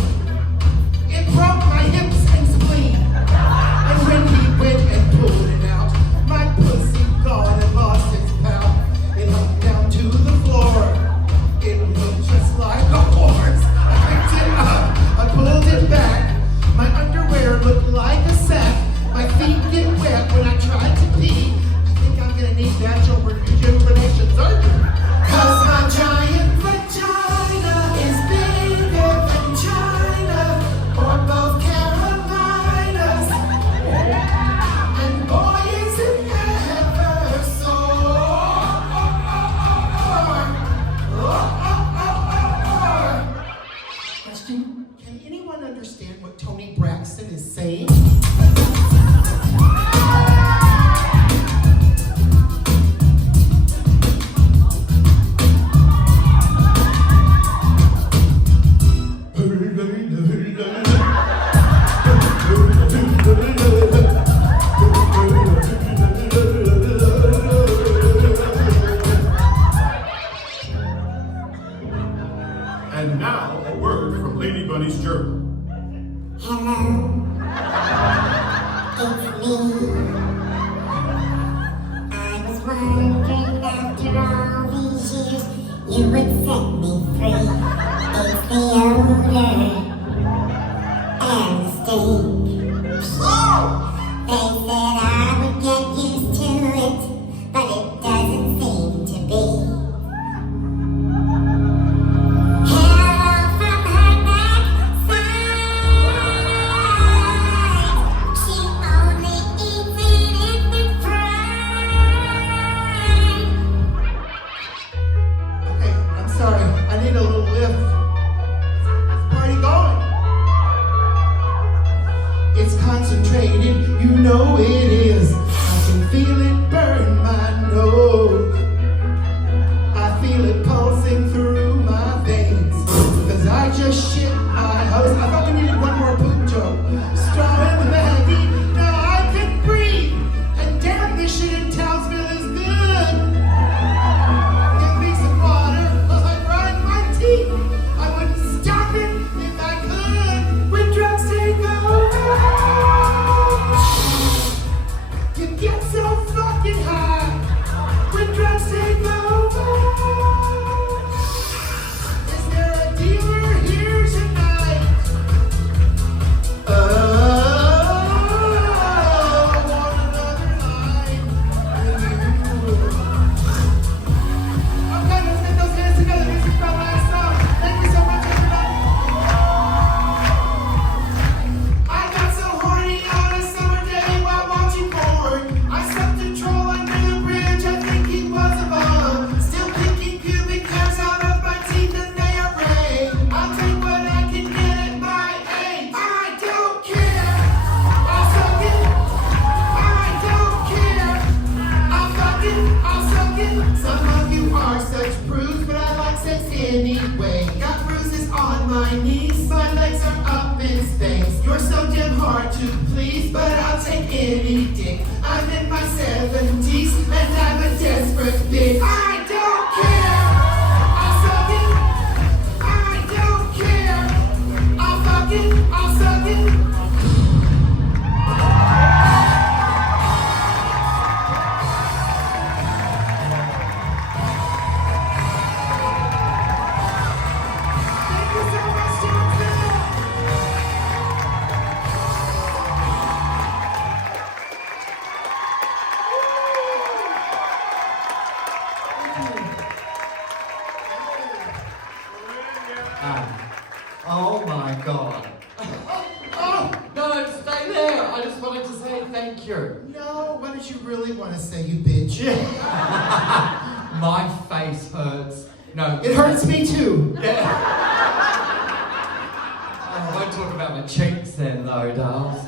It broke my hips and spleen. And when he went and pulled it out, my pussy gone and lost its power. It hung down to the floor. It looked just like a horse. I picked it up. I pulled it back. My underwear looked like a sack. My feet get wet when I tried to pee. I think I'm gonna need natural rejuvenation surgery. 'Cause my giant vagina is bigger than China or both Carolinas. And boy, is it ever so. Question: can anyone understand what Tony Braxton is saying? And now, a word from Lady Bunny's journal. Hello, it's me. I was wondering after all these years you would set me free. It's the odor and the stink. They said I would get used to it, but it doesn't seem to be. Hello from her backside. She only eats it if it's fried. but I'll take any dick. I'm in my 70s, and I'm a desperate bitch. I don't care. I'll suck it. I don't care. I'll fuck it. I'll suck it. Thank you so much, Townsville. Oh my god. Oh, no, stay there. I just wanted to say thank you. No, what did you really want to say, you bitch? My face hurts. No. It hurts me too. Yeah. I won't talk about my cheeks then though, dolls.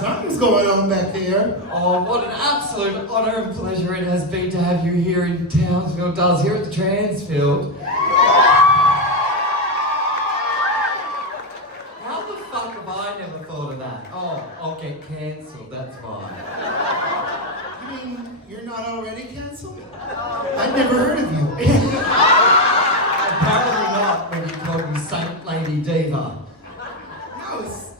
Something's going on back there. Oh, what an absolute honour and pleasure it has been to have you here in Townsville, dolls, here at the Transfield. How the fuck have I never thought of that? Oh, I'll get cancelled, that's why. You mean you're not already cancelled? I've never heard of you. Apparently not when you called me Saint Lady Diva. No, it's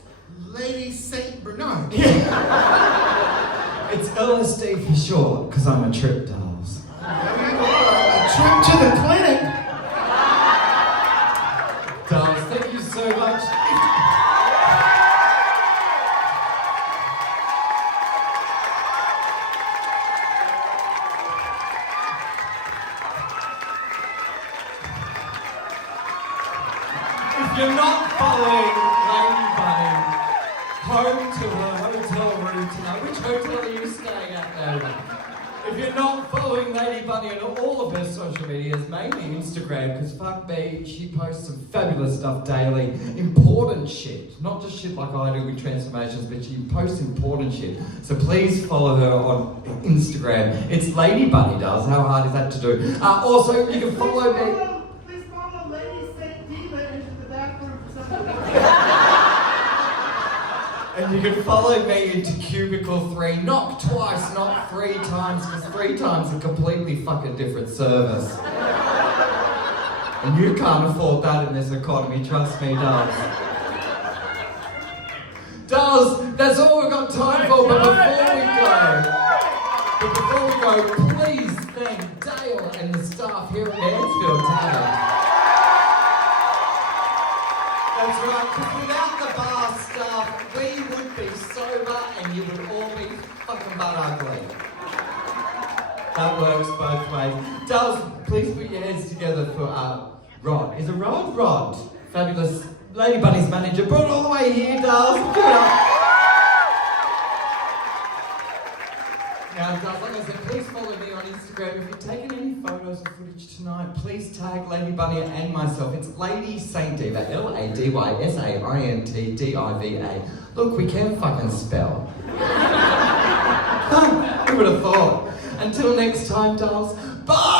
Lady Saint Bernard. It's LSD for short, because I'm a trip, dolls. There you are, a trip to the clinic. Dolls, thank you so much. If you're not following Lady Bunny home to her hotel room tonight, which hotel are you staying at now? If you're not following Lady Bunny on all of her social medias, mainly Instagram, because fuck me, she posts some fabulous stuff daily. Important shit. Not just shit like I do with transformations, but she posts important shit. So please follow her on Instagram. It's Lady Bunny, does. How hard is that to do? Also, you can follow me. Please follow Lady Saint Diva into the bathroom for something. And you can follow me into Cubicle 3, not twice, not 3 times, because 3 times a completely fucking different service. And you can't afford that in this economy, trust me, dolls. Dolls, that's all we've got time for, but before we go, please thank Dale and the staff here at Mansfield Tavern. That's right, because without the bar staff, we would be sober and you would all be fucking butt ugly. That works both ways. Dolls, please put your hands together for Rod. Is it Rod? Rod. Fabulous Lady Bunny's manager. Brought all the way here, dolls. Give it up. Now, dolls, like I said, please follow me on Instagram. If you've taken any photos or footage tonight, please tag Lady Bunny and myself. It's Lady Saint Diva, LadySaintDiva. Look, we can fucking spell. Who would have thought? Until next time, dolls. Bye!